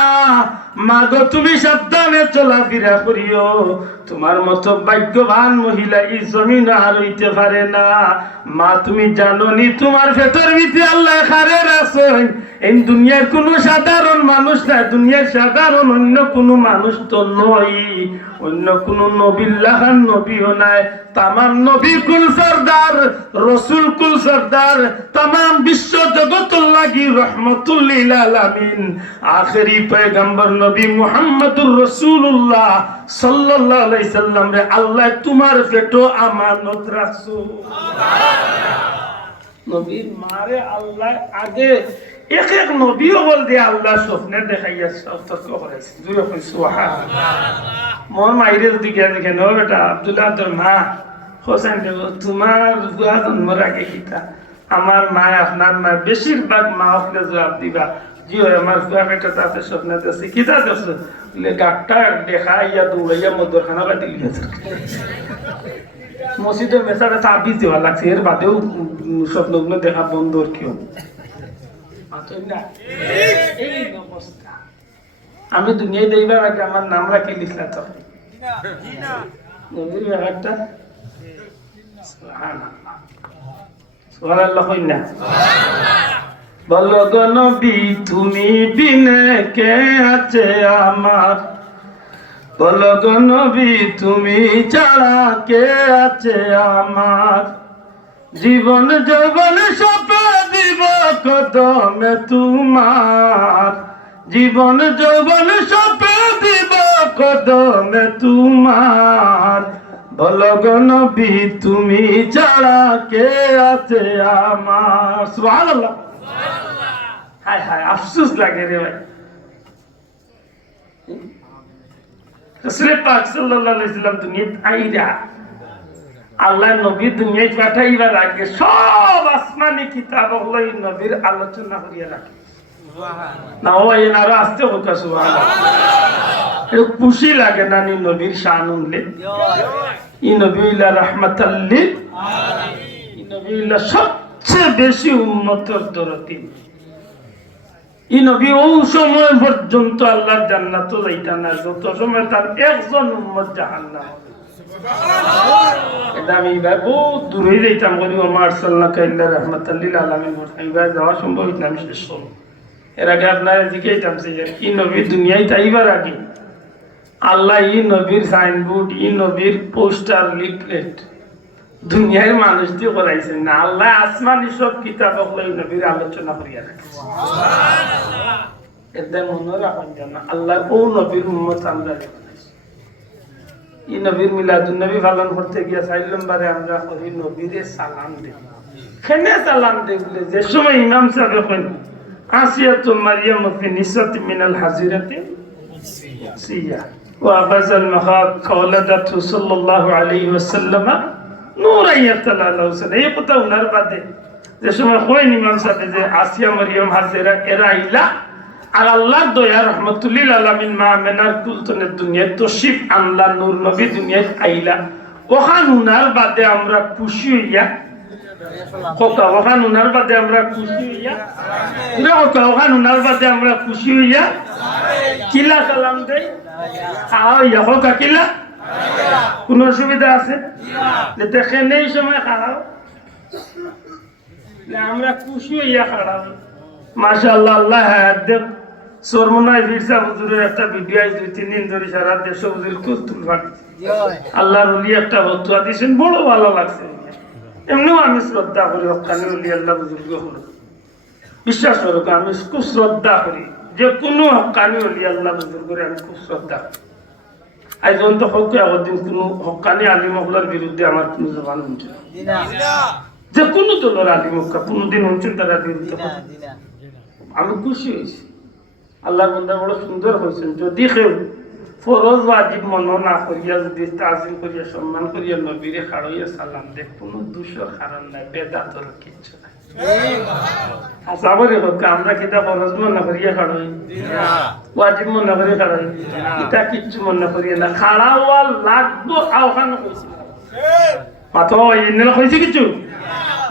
মা গো তুমি সাবধানে চলাফেরা করিও, তোমার মতো ভাগ্যবান মহিলা এই জমিন আর হইতে পারে না। মা তুমি জানো নি তোমার ভেতর ভিতরে আল্লাহ খারে রাখছেন, এই দুনিয়ার কোনো সাধারণ মানুষ না, দুনিয়ার সাধারণ অন্য কোনো মানুষ তো নয়, অন্য কোনো নবিল্লাহান নবীও নাই। তামাম নবী কুল সরদার, রসুল কুল সরদার, তামাম বিশ্ব জগত লাগি রহমতুল লিল আলামিন আখেরি পয়গম্বর নবী মুহাম্মদুর রাসূলুল্লাহ সাল্লাল্লাহু আলাইহি সাল্লাম রে আল্লাহ তোমার পেটো আমানত রাখছো। নবীর মারে আল্লাহ আগে এক এক নবীও বল দিয়ে আল্লাহ স্বপ্নে দেখাইয়া সতর্ক করাইছে। জুড়ে কই সুবহানাল্লাহ। মোর মাইরে যদি গিয়া দেখে নো বেটা আব্দুল্লাহ তোর মা হোসেন দেব তোমার বুয়া জন্মর আগে কিতা আমার মা আপনার মা বেশিরভাগ মা হলে জবাব দিবা জি হয় আমার বুয়া বেটা তাতে স্বপ্নে দেখছি কিতা দেখছো বলে ডাক্তার দেখাইয়া দৌড়াইয়া মদরখানা বাটি লিয়েছে। মসজিদের মেসারে তাবিজ দেওয়া লাগছে, এর বাদেও স্বপ্নগুলো দেখা বন্ধ কেউ। আমি দুনিয়ায় দেখবার আগে আমার নাম রাখি লিখলা তো নবীর ব্যাপারটা সুবহানাল্লাহ কই না বলো গো নবী তুমি বিনে কে আছে আমার, বলো গো নবী তুমি ছাড়া কে আছে আমার, জীবন যৌবন সপে দিব কদমে তোমার, জীবন যৌবন সপে দিব কদমে তোমার, বলো গো নবী তুমি ছাড়া কে আছে আমার। সুবহানাল্লাহ। হায় হায় আফসোস লাগে রে ভাই। রাসূল পাক সাল্লাল্লাহু আলাইহি ওয়াসাল্লাম দুনিয়াতে আইরা আল্লাহ নবী দুনিয়ায় পাঠাইবার আগে সব আসমানি কিতাব হলো এই নবীর আলোচনা করিয়া রাখে। না ও এনারা আসতে হোক সুবহানাল্লাহ। এর খুশি লাগে না নি নবীর শান শুনলে। এই নবী ইলা রাহমাতাল লিল আলামিন, এই নবী ইলা সবচেয়ে বেশি উম্মতের দরদি। এই নবী ওই সময় পর্যন্ত আল্লাহর জান্নাতে যাইতা না যত সময় তার একজন উম্মত জাহান্নাম। এটা আমি বহুত দূরে যাইতাম বলি আমার সাল্লাল্লাহু আলাইহি রাহমাতাল লিল আলামিন আমি যাওয়া সম্ভব হইত না, আমি শেষ হল। এর আগে আপনারা জিজ্ঞাইতাম যে এই নবী দুনিয়ায় তাইবার আগে আল্লাহ এই নবীর সাইনবোর্ড, এই নবীর পোস্টার, লিফলেট দুনিয়ার মানুষ দিয়ে করাইছেন না, আল্লাহ আসমানি সব কিতাব এই নবীর আলোচনা করিয়া রাখছে। এদের মনে রাখেন যেন আল্লাহ ও নবীর উম্মত আমরা এই নবীর মিলাদুন নবী পালন করতে গিয়ে 4 নম্বরে আমরা করি নবীরে সালাম দেই। কেনে সালাম দেই বলে যে সময় ইমাম সাহেব কইন আসিয়াতু মারইয়াম ফি নিসাতি মিনাল হাজিরাতি সিয়া ওয়া বাযাল মাখাত কওলাদাতু সাল্লাল্লাহু আলাইহি ওয়াসাল্লাম নূরাইয়াতাল আলাউসান। এই কথা উনার বাদে যে সময় কইন ইমাম সাহেব যে আসিয়া মারইয়াম হাজিরা এরা ইলা আর আল্লাহ দয়া রহমতুল লিল আলামিন মা মেনার কুলতনের দুনিয়ায় তশরিফ আনলা, নূর নবী দুনিয়ায় আইলা, ওখান উনার বাদে আমরা খুশি হইয়া কথা ওখান উনার বাদে আমরা খুশি হইয়া কথা ওখান উনার বাদে আমরা খুশি হইয়া কিলা সালাম দেই হইয়া হোকা কিলা কোন অসুবিধা আছে দেখেন এই সময় খারাপ আমরা খুশি হইয়া খারাপ মাশাআল্লাহ। আল্লাহ হায়াত দেব। সরমনাই ফিরসা হুজুরের একটা ভিডিও আইছে 2-3 দিন ধরে সারা দেশ হুজুর কুতুল ফাটি আল্লাহর ওলি একটা ফতোয়া দিয়েছেন, বড় ভালো লাগছে। এমনিও আমি শ্রদ্ধা করি হক্কানি ওলি আল্লাহ বুজুর্গ হলো, বিশ্বাস করো আমি খুব শ্রদ্ধা করি, যে কোনো হক্কানি ওলি আল্লাহ বুজুর্গরে আমি খুব শ্রদ্ধা করি। আজ পর্যন্ত হোক একদিন কোনো হক্কানি আলিম হকলার বিরুদ্ধে আমার কোনো জবান শুনছে না, যে কোনো দলের আলিম হক্কা কোনোদিন শুনছেন তারা বিরুদ্ধে। আমি খুশি হয়েছি, আল্লাহ বন্ধা বড় সুন্দর হয়েছেন। যদি কেউ ফরজ ওয়াজিব মনে না করিয়া যদি তাজিম করিয়া সম্মান করিয়া নবীরে খাড়ইয়া সালাম দে, কোনো দোষের কারণ নাই, বেদাতর কিচ্ছু নাই। আসাবরে হোক আমরা কিতা ফরজ মনে করিয়া খাড়ই, ওয়াজিব মনে করিয়া খাড়ই, এটা কিচ্ছু মনে করিয়া না, খাড়া হওয়া লাগবো। ওখানে কইছি মাত্র এনে কইছি কিছু,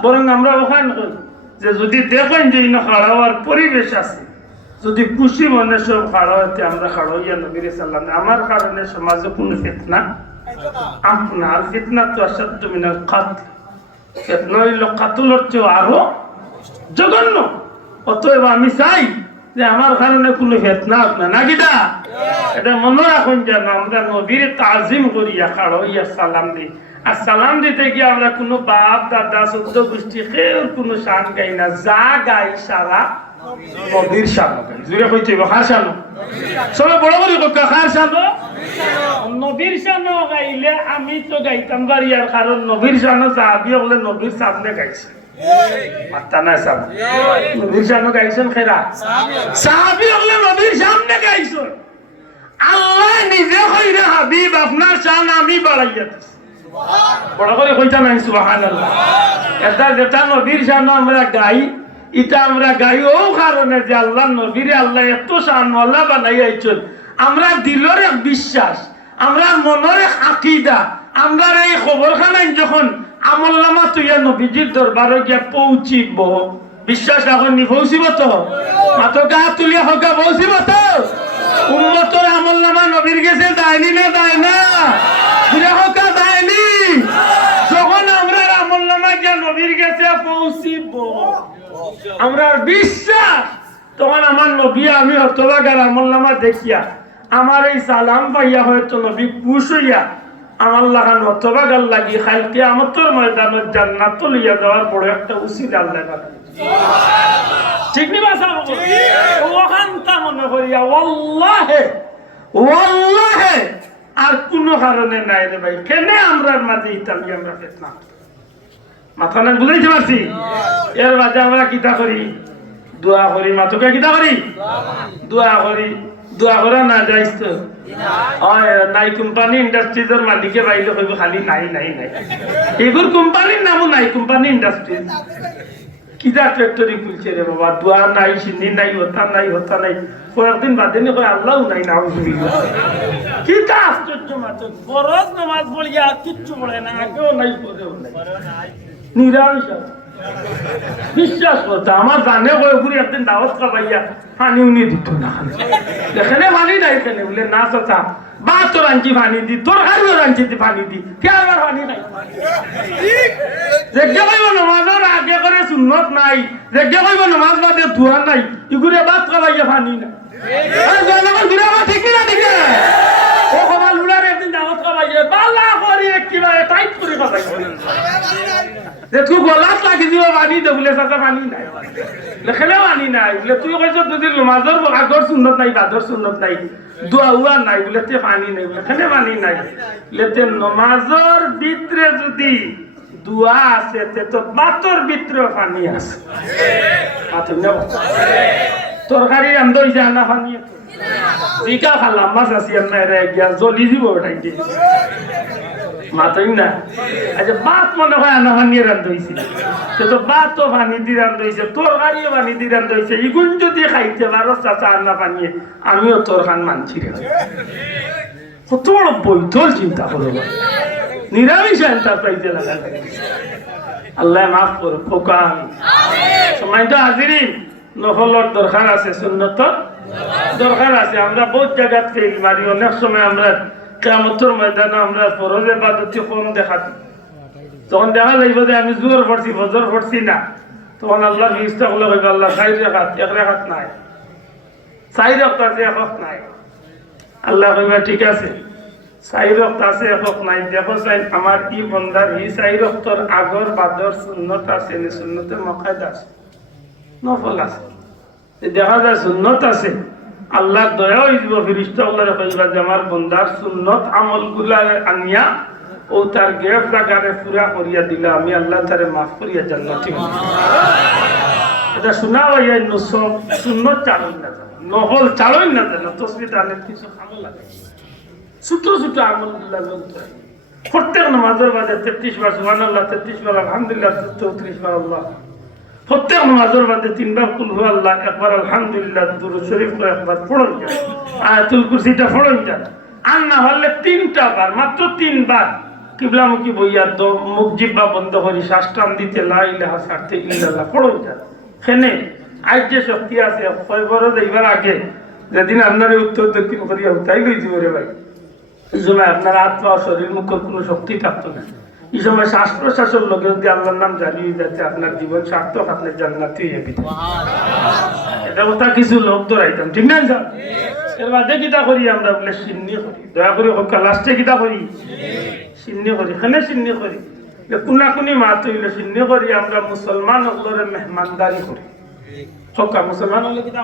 বরং আমরা ওখানে কই যে যদি দেখেন যে খাড়া হওয়ার পরিবেশ আছে যদি খুশি মনে সব খাড়া হইতে আমরা খাড়া হইয়া নবীর সাল্লাম আমার কারণে সমাজে কোনো ফিতনা আপনার ফিতনা তো আসাদ্দ মিনাল কাতল ফিতনা হইল কাতলের চেয়ে আরো জঘন্য অতএব আমি চাই যে আমার কারণে কোনো ফিতনা হোক না নাকি দা এটা মনে রাখুন যেন আমরা নবীর তাজিম করিয়া খাড়া হইয়া সালাম দিই আর সালাম দিতে গিয়ে আমরা কোনো বাপ দাদা চোদ্দ গোষ্ঠী কেউ কোনো শান গাই না যা গাই সারা নবীর শানো গাই জুড়ে কইতে কার শানো সবে বড় বড় কার শানো নবীর শানো গাইলে আমি তো গাইতাম পারি আর কারণ নবীর শানো সাহাবী হলে নবীর সামনে গাইছে মাত্তা না সাহেব নবীর শানো গাইছেন খেরা সাহাবী হলে নবীর সামনে গাইছেন আল্লাহ নিজে কইরা হাবিব আপনার শান আমি বাড়াইয়া দিছি বড় করে কইতা নাই সুবহানাল্লাহ এটা যেটা নবীর শান আমরা গাই এটা আমরা গাই ও কারণে যে আল্লাহ নবীরে আল্লাহ এত শানওয়ালা বানাই আইছেন আমরা দিলের এক বিশ্বাস আমরা মনের এক আকীদা আমরা এই খবরখানা যখন আমলনামা তুইয়া নবীজির দরবারে গিয়া পৌঁছিব বিশ্বাস এখন নি পৌঁছিব তো মাত্র গা তুলিয়া হকা পৌঁছিব তো উম্মতের আমলনামা নবীর কাছে দায়নি না দায় না বুঝা হকা দায়নি যখন আমরা আমলনামা গিয়া নবীর কাছে পৌঁছিব আমরা বিশ্বাস তখন আমার নবী আমি হতবাগার আমলনামা দেখিয়া আমার এই সালাম পাইয়া হয়তো নবী খুশ হইয়া আমার লাগান হতবাগার লাগি খাইতে আমার তোর ময়দানের জান্নাত লইয়া যাওয়ার বড় একটা উচিত আল্লাহ ঠিক নি বাসা ওখানটা মনে করিয়া ওয়াল্লাহে ওয়াল্লাহে আর কোনো কারণে নাই রে ভাই কেন আমরা মাঝে ইতালি আমরা ফিতনা মাথা না বুঝাইতে পারছি এর মাঝে আমরা কিতা করি দোয়া করি মাথকে কিতা করি দোয়া করি দোয়া করা না যাইস তো নাই কোম্পানি ইন্ডাস্ট্রিজের মালিকে বাইলে কইব খালি নাই নাই নাই এগুলো কোম্পানির নামও নাই কোম্পানি ইন্ডাস্ট্রিজ কিতা ফ্যাক্টরি খুলছে রে বাবা দোয়া নাই সিন্নি নাই হতা নাই কয়েকদিন বাদে নি কয় আল্লাহ নাই নাউজুবিল্লাহ কিতা আশ্চর্য মাত্র ফরজ নামাজ পড়িয়া কিচ্ছু পড়ে না আগেও নাই পরেও নাই নিরামিষ বিশ্বাস করতে আমার জানে কয়েকগুলি একদিন দাওয়াত খাবাইয়া পানি উনি দিত না এখানে পানি নাই এখানে বলে না চাচা বা তোর আনছি পানি দি তোর হারিও আনছি পানি দি কে আমার পানি নাই যেগে কইব নমাজের আগে করে সুন্নত নাই যেগে কইব নমাজ বাদে ধোয়া নাই ইগুরে বাদ খাবাইয়া পানি না ঠিক না দেখে ও কমাল উড়ার একদিন দাওয়াত খাবাইয়া বালা করি কিবা টাইট করে খাবাই যে তুই গলাত লাগি দিব পানি দে বলে চাচা পানি নাই লেখেলে পানি নাই বলে তুই কইছ তুই নমাজের আগর সুন্নত নাই বাদর সুন্নত নাই দোয়া উয়া নাই বলে তে পানি নাই বলে কেন পানি নাই লেতে নমাজের ভিতরে যদি দোয়া আছে তে তো বাতর ভিতরে পানি আছে পানি না তরকারি রান্ধ হইছে না পানি দিকা খালাম মাছ আছে না রে গিয়া জলি দিব ওটাই মাতই না আচ্ছা বাত মনে হয় আনা পানি রান্ধ হইছে তো বাতও পানি দি রান্ধ হইছে তরকারিও পানি দি রান্ধ হইছে ইগুন যদি খাইতে পারো চাচা আনা পানি আমিও তোর খান মানছি রে কত বড় বৈধল চিন্তা করো নিরামিষ এন্টারপ্রাইজে লাগা আল্লাহ মাফ করো খোকা সময় তো হাজিরিন নফলর দরকার আছে সুন্নত দরকার আছে আমরা বহুত জায়গা ফেল মারি অনেক সময় আমরা কিয়ামতের ময়দানে আমরা ফরজ ইবাদতি কম দেখাতি তখন দেখা যাইব যে আমি জোর পড়ছি ফজর পড়ছি না তখন আল্লাহ ফিরিস্তা গুলো কইব আল্লাহ 4 রাকাত 1 রাকাত নাই 4 রাকাত আছে 1 রাকাত নাই আল্লাহ কইবা ঠিক আছে 4 রাকাত আছে 1 রাকাত নাই দেখো চাই আমার কি বন্দার এই 4 রাকাতের আগর বাদর সুন্নত আছে নি সুন্নতের মুকাদ্দাস আছে নফল আছে দেখা যায় সুন্নত আছে আল্লাহ দয়া হইব ফেরেশতা আল্লাহর কইবা যে আমার বান্দার সুন্নত আমলগুলা আনিয়া ও তার গেফ জায়গারে পুরা করিয়া দিলা আমি আল্লাহ তারে মাফ করিয়া জান্নাতি এটা শোনা হইয়া নসব সুন্নত চালুন না নহল চালুন না জানো তাসবিহ তাহলে কিছু আমল লাগে ছোট ছোট আমলগুলা লইতে প্রত্যেক নামাজের বাদে 33 বার সুবহানাল্লাহ 33 বার আলহামদুলিল্লাহ 34 বার আল্লাহ প্রত্যেক নামাজের বাদে 3 বার কুল হু আল্লাহ একবার আলহামদুলিল্লাহ দুরূদ শরীফ করে একবার পড়ুন আয়াতুল কুরসিটা পড়ুন আর না হলে 3টা বার মাত্র 3 বার কিবলামুখী বইয়া মুখ জিহ্বা বন্ধ করি শ্বাস টান দিতে লা ইলাহা ইল্লাল্লাহ পড়ুন খেনে আজ যে শক্তি আছে কয় বড় যাইবার আগে যেদিন আপনার উত্তর দক্ষিণ করিয়া উঠাই লই দিব রে ভাই, এই সময় আপনার আত্মা শরীর মুখের কোনো শক্তি থাকতো না। এই সময় শ্বাস প্রশ্বাসের লোকে যদি আল্লাহর নাম জানিয়ে যাচ্ছে আপনার জীবন সার্থক, আপনার জান্নাতি হয়ে যেত। এটা কথা কিছু লোক ধরাইতাম, ঠিক না? এর বাদে কিতা করি আমরা বলে সিন্নি করি, দয়া করে হোক লাস্টে কিতা করি সিন্নি করি, এখানে সিন্নি করি কোনাকুনি মাত হইলে সিন্নি করি আমরা মুসলমান হকলরে মেহমানদারি করি। সকা মুসলমান হলে কিতা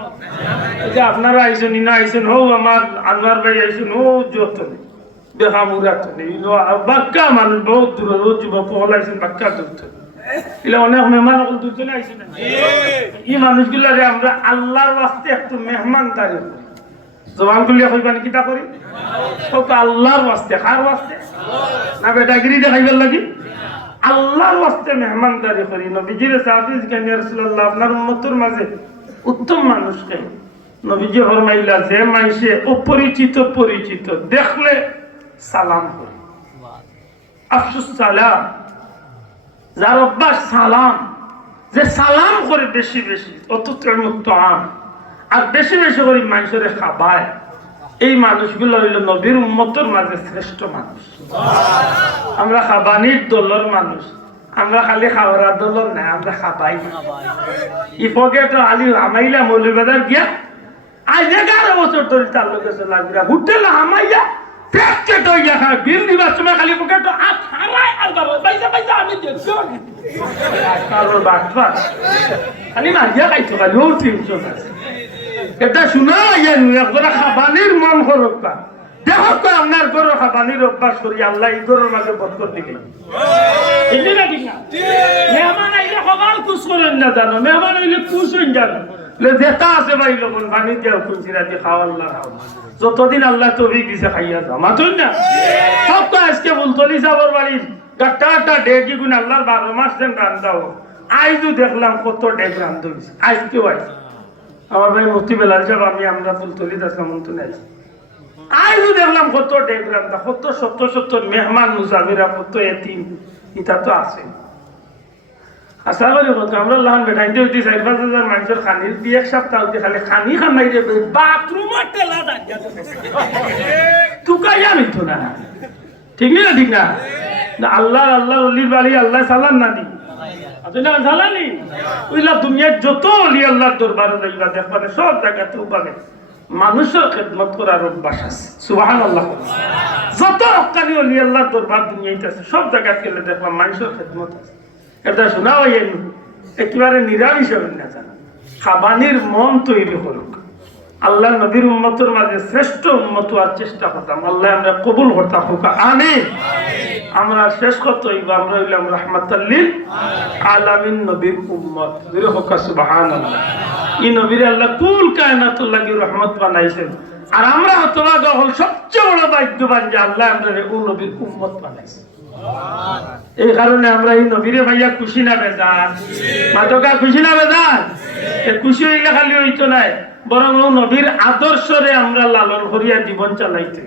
যে আপনারা আইসেন ইনা আইসেন হো আমার আনোয়ার ভাই আইসেন ও যত বেহামুরাত বাক্কা মানুষ বহুত দূর যুবক হলাইছেন বাক্কা দূর এগুলো অনেক মেহমান হল দুজনে আইসেন। এই মানুষগুলারে আমরা আল্লাহর ওয়াস্তে একটু মেহমানদারি করি। জবান খুলিয়া কইবানি কিতা করি আল্লাহর ওয়াস্তে, কার ওয়াস্তে না বেটাগিরি দেখাইবার লাগি, আল্লাহর ওয়াস্তে মেহমানদারি করি। নবীজির সাহাবী জিজ্ঞাসা ইয়া রাসূলুল্লাহ আপনার উম্মতের মাঝে উত্তম মানুষকে নবীজি ফরমাইলা যে মাইসে অপরিচিত পরিচিত দেখলে সালাম করি, আফসুস সালাম, যার অভ্যাস সালাম, যে সালাম করে বেশি বেশি অতুত্রমুক্ত আম আর বেশি বেশি করে মানুষের খাবায়, এই মানুষগুলো হইল নবীর উম্মতের মাঝে শ্রেষ্ঠ মানুষ। আমরা খাবানির দলের মানুষ, আমরা খালি খাওয়ার দলের নাই, আমরা খাবাই না। ইফকে তো আলি হামাইলা মৌলবাজার গিয়া আজ 11 বছর ধরে তার লোকে চলা হোটেল হামাইয়া পেট হইয়া খায়, বিল দিবার সময় খালি মুখে তো আট হারাই আলবার পয়সা পয়সা আমি দেখছি কারোর বাটবা খালি মারিয়া খাইছো খালি ও 300 আছে। এটা শোনা একবার খাবানির মন খরকা দেখো আপনার গরু খাবানির অভ্যাস করি আল্লাহ এই গরুর মাঝে বরকত দিবে। মেহমান আইলে সকাল খুশ করেন না জানো, মেহমান হইলে খুশ হইন জানো যেটা আছে ভাই লবণ পানি দিয়া খুঁজিরা দিয়ে খাওয়া আল্লাহ যতদিন আল্লাহ তৌফিক দিছে খাইয়া যাও মাতুন না। সব তো আজকে ফুলতলি যাবার বাড়ির গাট্টা ডেকি গুণ আল্লাহর 12 মাস যেন রান্দাও আইজও দেখলাম কত ডেক রান্ধ হয়েছে। আজকেও আইছে আমার ভাই মুফতি বেলাল সাহেব আমরা ফুলতলি আসলাম মন্ত্র নাই আইজও দেখলাম কত ডেক রান্ধা, কত শত শত মেহমান মুসাফিরা, কত এতিম এটা তো আছে। আশা করি কত আমরা লাহান বেঠাইতে হইতে 4-5 হাজার মানুষের খানির দিয়ে এক সপ্তাহ হইতে খালি খানি খামাই রে বাথরুমের টেলা দাঁড়িয়ে তুকাই আমি তো না, ঠিক না ঠিক না? আল্লাহ আল্লাহ অলির বাড়ি আল্লাহ সালান না দি আপনি সালানি ওইলা দুনিয়ার যত অলি আল্লাহর দরবারে যাইবা দেখবানে সব জায়গাতে পাবে মানুষের খেদমত করার অভ্যাস আছে। সুবহানাল্লাহ। যত হক্কানি অলি আল্লাহর দরবার দুনিয়াতে আছে সব জায়গাতে গেলে দেখবা মানুষের খেদমত আছে। এটা শোনা হয় একেবারে নিরামিষ হবেন না জানা, খাবানির মন তৈরি করুক। আল্লাহ নবীর উম্মতের মাঝে শ্রেষ্ঠ উম্মত হওয়ার চেষ্টা করতাম, আল্লাহ আমরা কবুল করতাম হোক আমিন। আমরা শেষ করতে হইব আমরা হইলাম রাহমাতাল লিল আলামিন নবীর উম্মত, জোরে হোক সুবহানাল্লাহ। এই নবীর আল্লাহ কুল কায়নাতুল লাগি রহমত বানাইছেন আর আমরা হতভাগা হল সবচেয়ে বড় ভাগ্যবান যে আল্লাহ আমরা ও নবীর উম্মত বানাইছে। এই কারণে আমরা এই নবীরে ভাইয়া খুশি না বেজান, মাতকা খুশি না বেজান? খুশি হইলে খালি হইতো নাই, বরং ও নবীর আদর্শরে আমরা লালন করিয়া জীবন চালাইতে,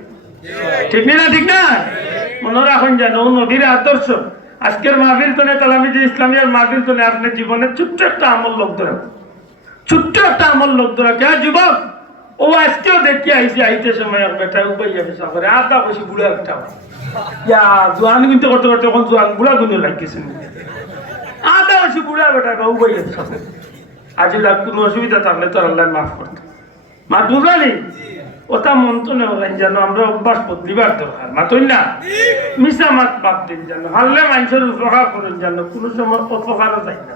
ঠিক না ঠিক না? মনে রাখুন জানো ও নবীর আদর্শ। আজকের মাহফিল তো তালামিজে ইসলামিয়ার মাহফিল তো আপনার জীবনের ছোট্ট একটা আমল লোক ধরা, ছোট্ট একটা আমল লোক ধরা। কে যুবক ও আজকেও দেখি আইসি আইতে সময় বেটা উপাইয়া পেশা করে আধা বসে বুড়া একটা জোয়ান কিন্তু করতে করতে তখন জোয়ান বুড়া গুলো লাগতেছে আধা বসে বুড়া বেটা বা উপাইয়া পেশা করে। আজ কোনো অসুবিধা থাকলে তো আল্লাহ মাফ করতে মা বুঝালি ওটা মন তো নেই জানো, আমরা অভ্যাস বদলিবার দরকার মাতই না, মিশা মাত বাদ দিন জানো, হারলে মানুষের উপকার করেন জানো, কোনো সময় অপকারও যায় না।